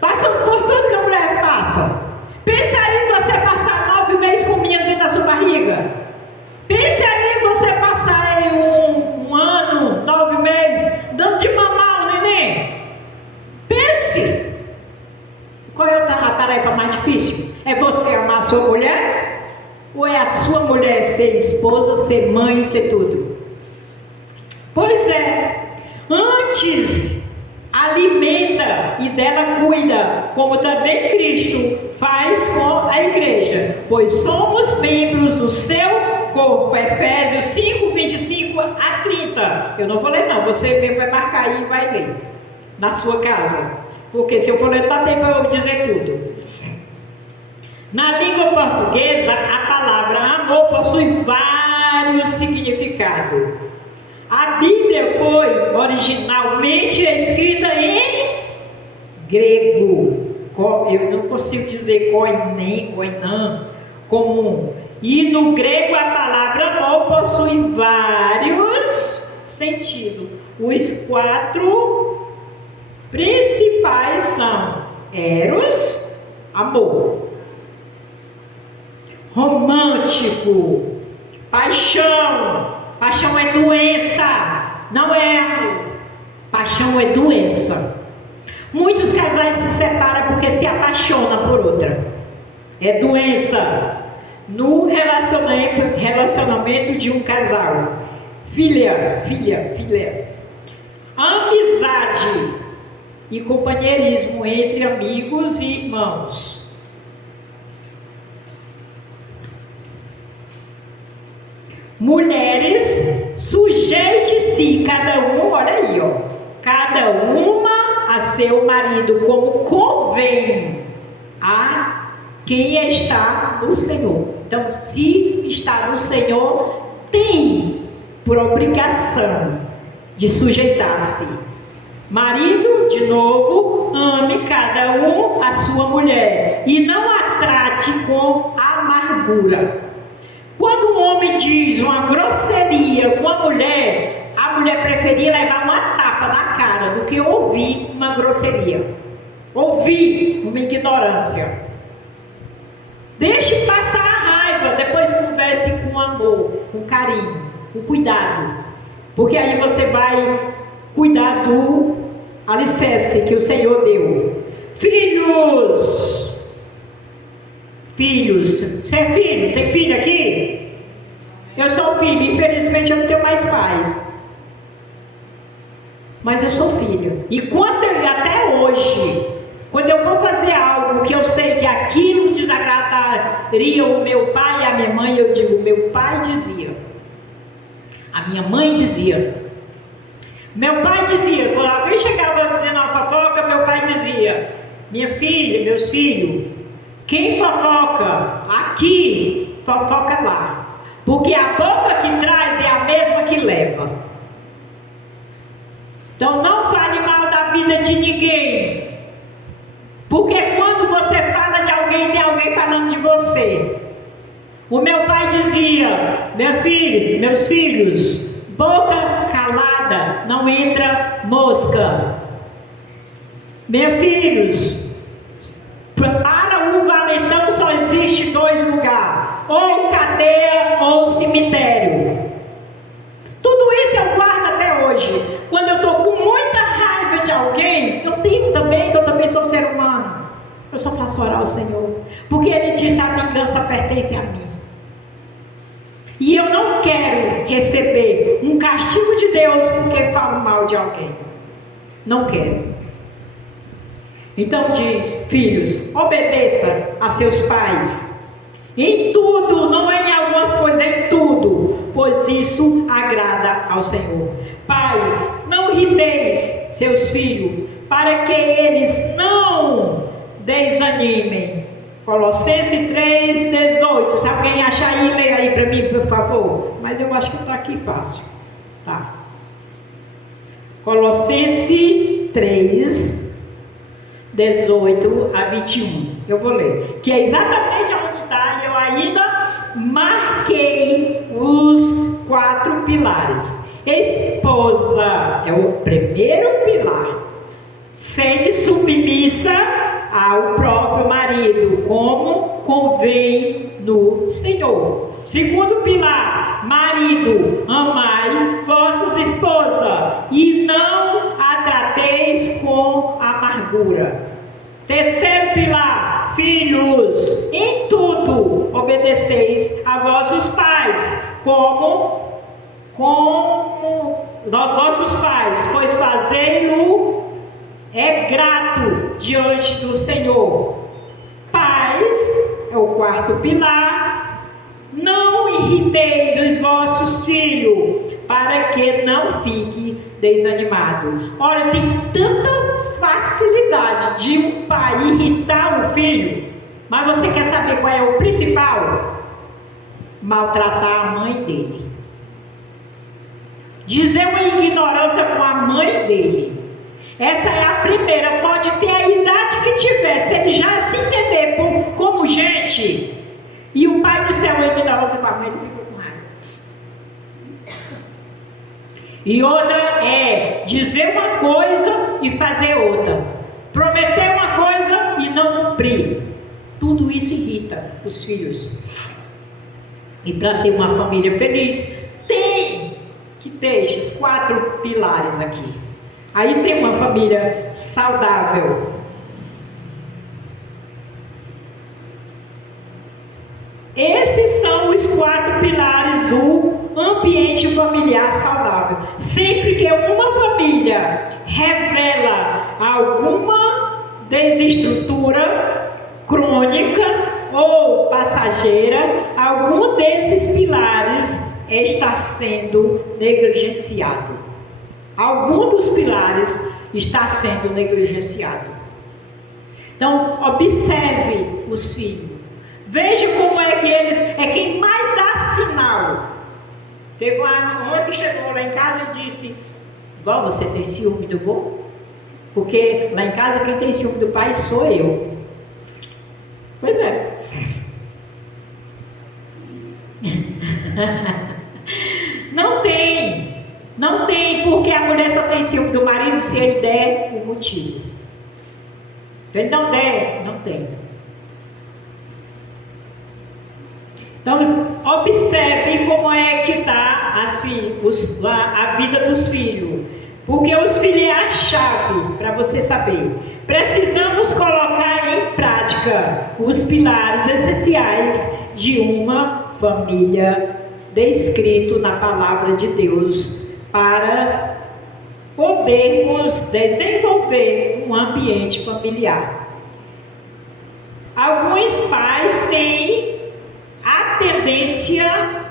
passando por tudo que a mulher passa. Pensa aí você passar 9 meses com o menino dentro da sua barriga. Pense aí você passar aí um ano, 9 meses, dando de mamar o neném. Pense. Qual é a tarefa mais difícil? É você amar a sua mulher? Ou é a sua mulher ser esposa, ser mãe, ser tudo? Pois é. Antes alimenta e dela cuida, como também Cristo faz com a igreja, pois somos membros do seu corpo. Efésios 5, 25 a 30. Eu não vou ler não, você mesmo vai marcar aí e vai ler na sua casa, porque se eu for ler não dá tempo para eu dizer tudo. Na língua portuguesa, a palavra amor possui vários significados. A Bíblia foi originalmente escrita em grego. Eu não consigo dizer koinan, comum. E no grego a palavra amor possui vários sentidos. Os 4 principais são eros, amor, romântico, paixão. Paixão é doença, não é amor. Paixão é doença. Muitos casais se separam porque se apaixonam por outra. É doença no relacionamento de um casal. Filha. Amizade e companheirismo entre amigos e irmãos. Mulheres, sujeite-se cada um, olha aí, cada uma a seu marido, como convém a quem está no Senhor. Então, se está no Senhor, tem por obrigação de sujeitar-se. Marido, de novo, ame cada um a sua mulher e não a trate com amargura. Quando um homem diz uma grosseria com a mulher preferia levar uma tapa na cara do que ouvir uma grosseria. ouvir uma ignorância. Deixe passar a raiva, depois converse com amor, com carinho, com cuidado. Porque aí você vai cuidar do alicerce que o Senhor deu. Filhos! Filhos! Você é filho? Tem filho aqui? Eu sou filho, infelizmente eu não tenho mais pais. Mas eu sou filho. E até hoje, quando eu vou fazer algo que eu sei que aquilo desagradaria o meu pai e a minha mãe, eu digo, meu pai dizia. A minha mãe dizia. Meu pai dizia, quando alguém chegava dizendo uma fofoca, meu pai dizia, minha filha, meus filhos, quem fofoca aqui, fofoca lá. Porque a boca que traz é a mesma que leva. Então não fale mal da vida de ninguém. Porque quando você fala de alguém, tem alguém falando de você. O meu pai dizia, meu filho, meus filhos, boca calada, não entra mosca. Meus filhos, para o valentão só existe 2 lugares, ou cadeia ou cemitério. Tudo isso eu guardo até hoje. Quando eu estou com muita raiva de alguém, eu tenho também, que eu também sou ser humano, eu só faço orar ao Senhor, porque Ele disse, a vingança pertence a mim. E eu não quero receber um castigo de Deus porque falo mal de alguém. Não quero. Então diz, filhos, obedeça a seus pais. Em tudo, não é em algumas coisas, é em tudo, pois isso agrada ao Senhor. Pais, não irriteis seus filhos, para que eles não desanimem. Colossenses 3:18. Se alguém achar aí, leia aí para mim, por favor. Mas eu acho que está aqui fácil. Tá. Colossenses 3:18-21. Eu vou ler. Que é exatamente onde está. Eu ainda marquei os 4 pilares. Esposa é o primeiro pilar. Sede submissa ao próprio marido, como convém no Senhor. Segundo pilar, marido, amai vossas esposas e não a trateis com amargura. Terceiro pilar, filhos, em tudo obedeceis a vossos pais, como vossos pais, pois fazei-lo é grato diante do Senhor. Pais, é o quarto pilar, não irriteis os vossos filhos, para que não fique desanimado. Olha, tem tanta facilidade de um pai irritar o filho, mas você quer saber qual é o principal? Maltratar a mãe dele. Dizer uma ignorância com a mãe dele. Essa é a primeira, pode ter a idade que tiver, se ele já se entender como gente, e o pai disser uma ignorância com a mãe, ele fica com raiva. E outra é dizer uma coisa e fazer outra, prometer uma coisa e não cumprir. Tudo isso irrita os filhos. E para ter uma família feliz, tem que ter esses 4 pilares aqui. Aí tem uma família saudável. Esses são os 4 pilares do ambiente familiar saudável. Sempre que uma família revela alguma desestrutura crônica ou passageira, algum desses pilares está sendo negligenciado. Algum dos pilares está sendo negligenciado. Então, observe os filhos. Veja como é que eles... É quem mais dá sinal. Teve uma mãe que chegou lá em casa e disse, igual você tem ciúme do vô? Porque lá em casa quem tem ciúme do pai sou eu. Pois é. Não tem. Não tem, porque a mulher só tem ciúme do marido se ele der o motivo. Se ele não der, não tem. Então, observe como é que está a vida dos filhos. Porque os filhos é a chave para você saber. Precisamos colocar em prática os pilares essenciais de uma família descrito na palavra de Deus para podermos desenvolver um ambiente familiar. Alguns pais têm a tendência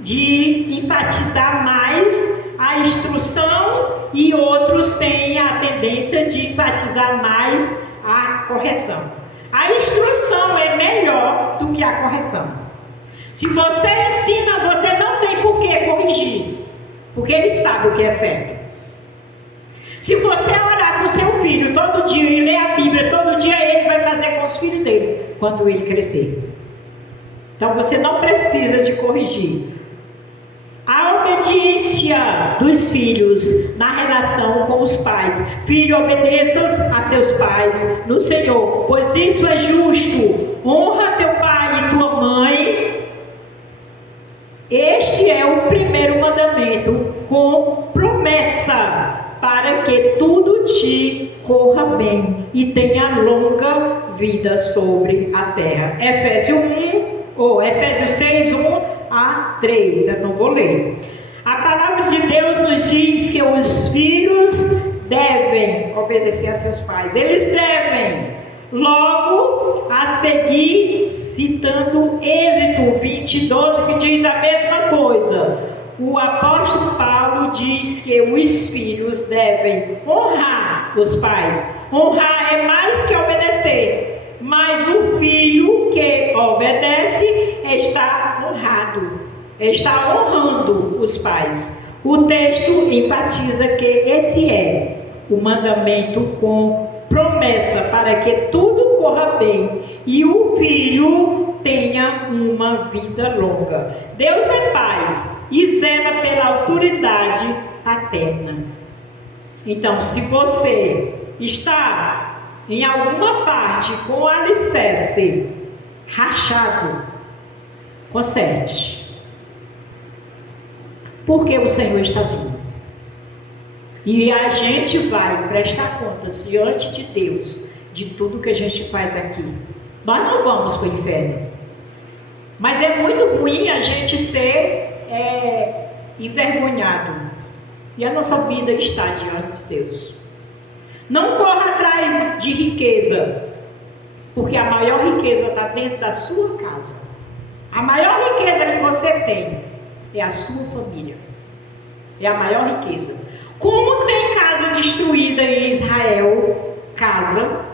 de enfatizar mais a instrução e outros têm a tendência de enfatizar mais a correção. A instrução é melhor do que a correção. Se você ensina, você não tem por que corrigir, porque ele sabe o que é certo. Se você orar com seu filho todo dia e ler a Bíblia todo dia, ele vai fazer com os filhos dele quando ele crescer. Então você não precisa de corrigir. A obediência dos filhos na relação com os pais. Filho, obedeçam a seus pais no Senhor, pois isso é justo. Honra teu pai e tua mãe. Este é o primeiro mandamento com promessa para que tudo te corra bem e tenha longa vida sobre a terra. Efésios 6, 1 a 3, eu não vou ler. A palavra de Deus nos diz que os filhos devem obedecer a seus pais. Eles devem. Logo, a seguir, citando Êxodo 20, 12, que diz a mesma coisa. O apóstolo Paulo diz que os filhos devem honrar os pais. Honrar é mais que obedecer. Mas o filho que obedece está honrado, está honrando os pais. O texto enfatiza que esse é o mandamento com promessa para que tudo corra bem e o filho tenha uma vida longa. Deus é Pai e zela pela autoridade paterna. Então, se você está em alguma parte com o alicerce rachado, conserte. Porque o Senhor está vindo. E a gente vai prestar contas diante de Deus de tudo que a gente faz aqui. Nós não vamos para o inferno. Mas é muito ruim a gente ser envergonhado. E a nossa vida está diante de Deus. Não corra atrás de riqueza, porque a maior riqueza está dentro da sua casa. A maior riqueza que você tem é a sua família. É a maior riqueza. Como tem casa destruída em Israel, casa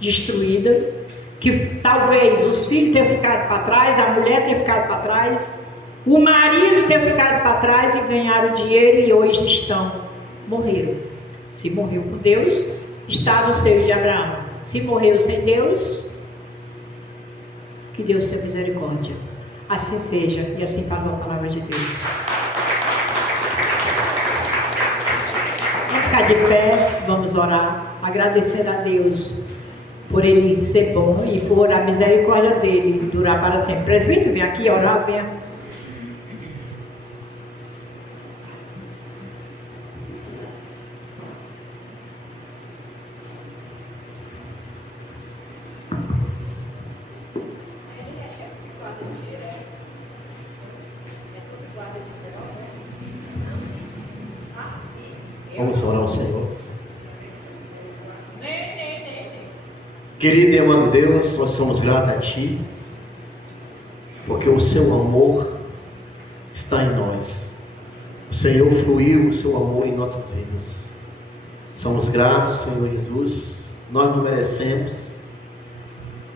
destruída, que talvez os filhos tenham ficado para trás, a mulher tenha ficado para trás, o marido tenha ficado para trás e ganharam dinheiro e hoje morreram. Se morreu por Deus, está no seio de Abraão. Se morreu sem Deus, que Deus tenha misericórdia. Assim seja, e assim falou a palavra de Deus. Vamos ficar de pé, vamos orar, agradecendo a Deus por Ele ser bom e por a misericórdia dEle durar para sempre. Presbítero, vem aqui orar, venha. Vamos orar ao Senhor. Querido e amado Deus, nós somos gratos a Ti, porque o Seu amor está em nós. O Senhor fluiu o Seu amor em nossas vidas. Somos gratos, Senhor Jesus. Nós não merecemos,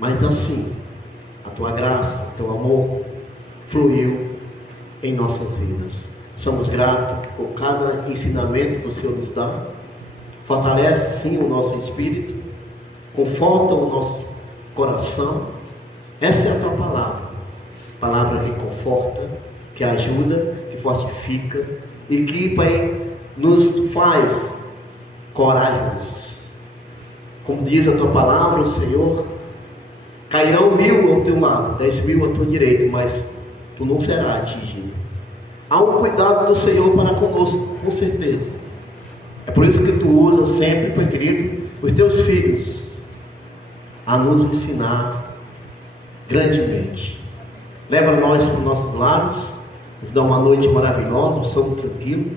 mas assim, a Tua graça, o Teu amor fluiu em nossas vidas. Somos gratos por cada ensinamento que o Senhor nos dá. Fortalece sim o nosso espírito, conforta o nosso coração. Essa é a Tua palavra, palavra que conforta, que ajuda, que fortifica e que, Pai, nos faz corajosos. Como diz a tua palavra, Senhor, cairão 1000 ao teu lado, 10.000 à tua direita, mas tu não serás atingido. Há um cuidado do Senhor para conosco, com certeza. É por isso que tu usa sempre, Pai querido, os teus filhos a nos ensinar grandemente. Leva nós para os nossos lares, nos dá uma noite maravilhosa, um sono tranquilo.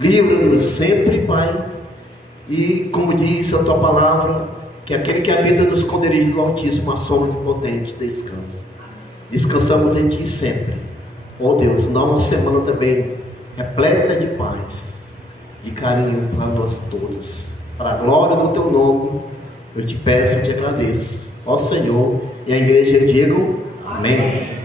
Livra-nos sempre, Pai. E como diz a tua palavra, que aquele que habita no esconderijo do Altíssimo, a sombra do Potente, descansa. Descansamos em ti sempre. Ó Deus, dá uma semana também repleta de paz, de carinho para nós todos. Para a glória do teu nome, eu te peço e te agradeço. Ó Senhor, e a igreja diga amém.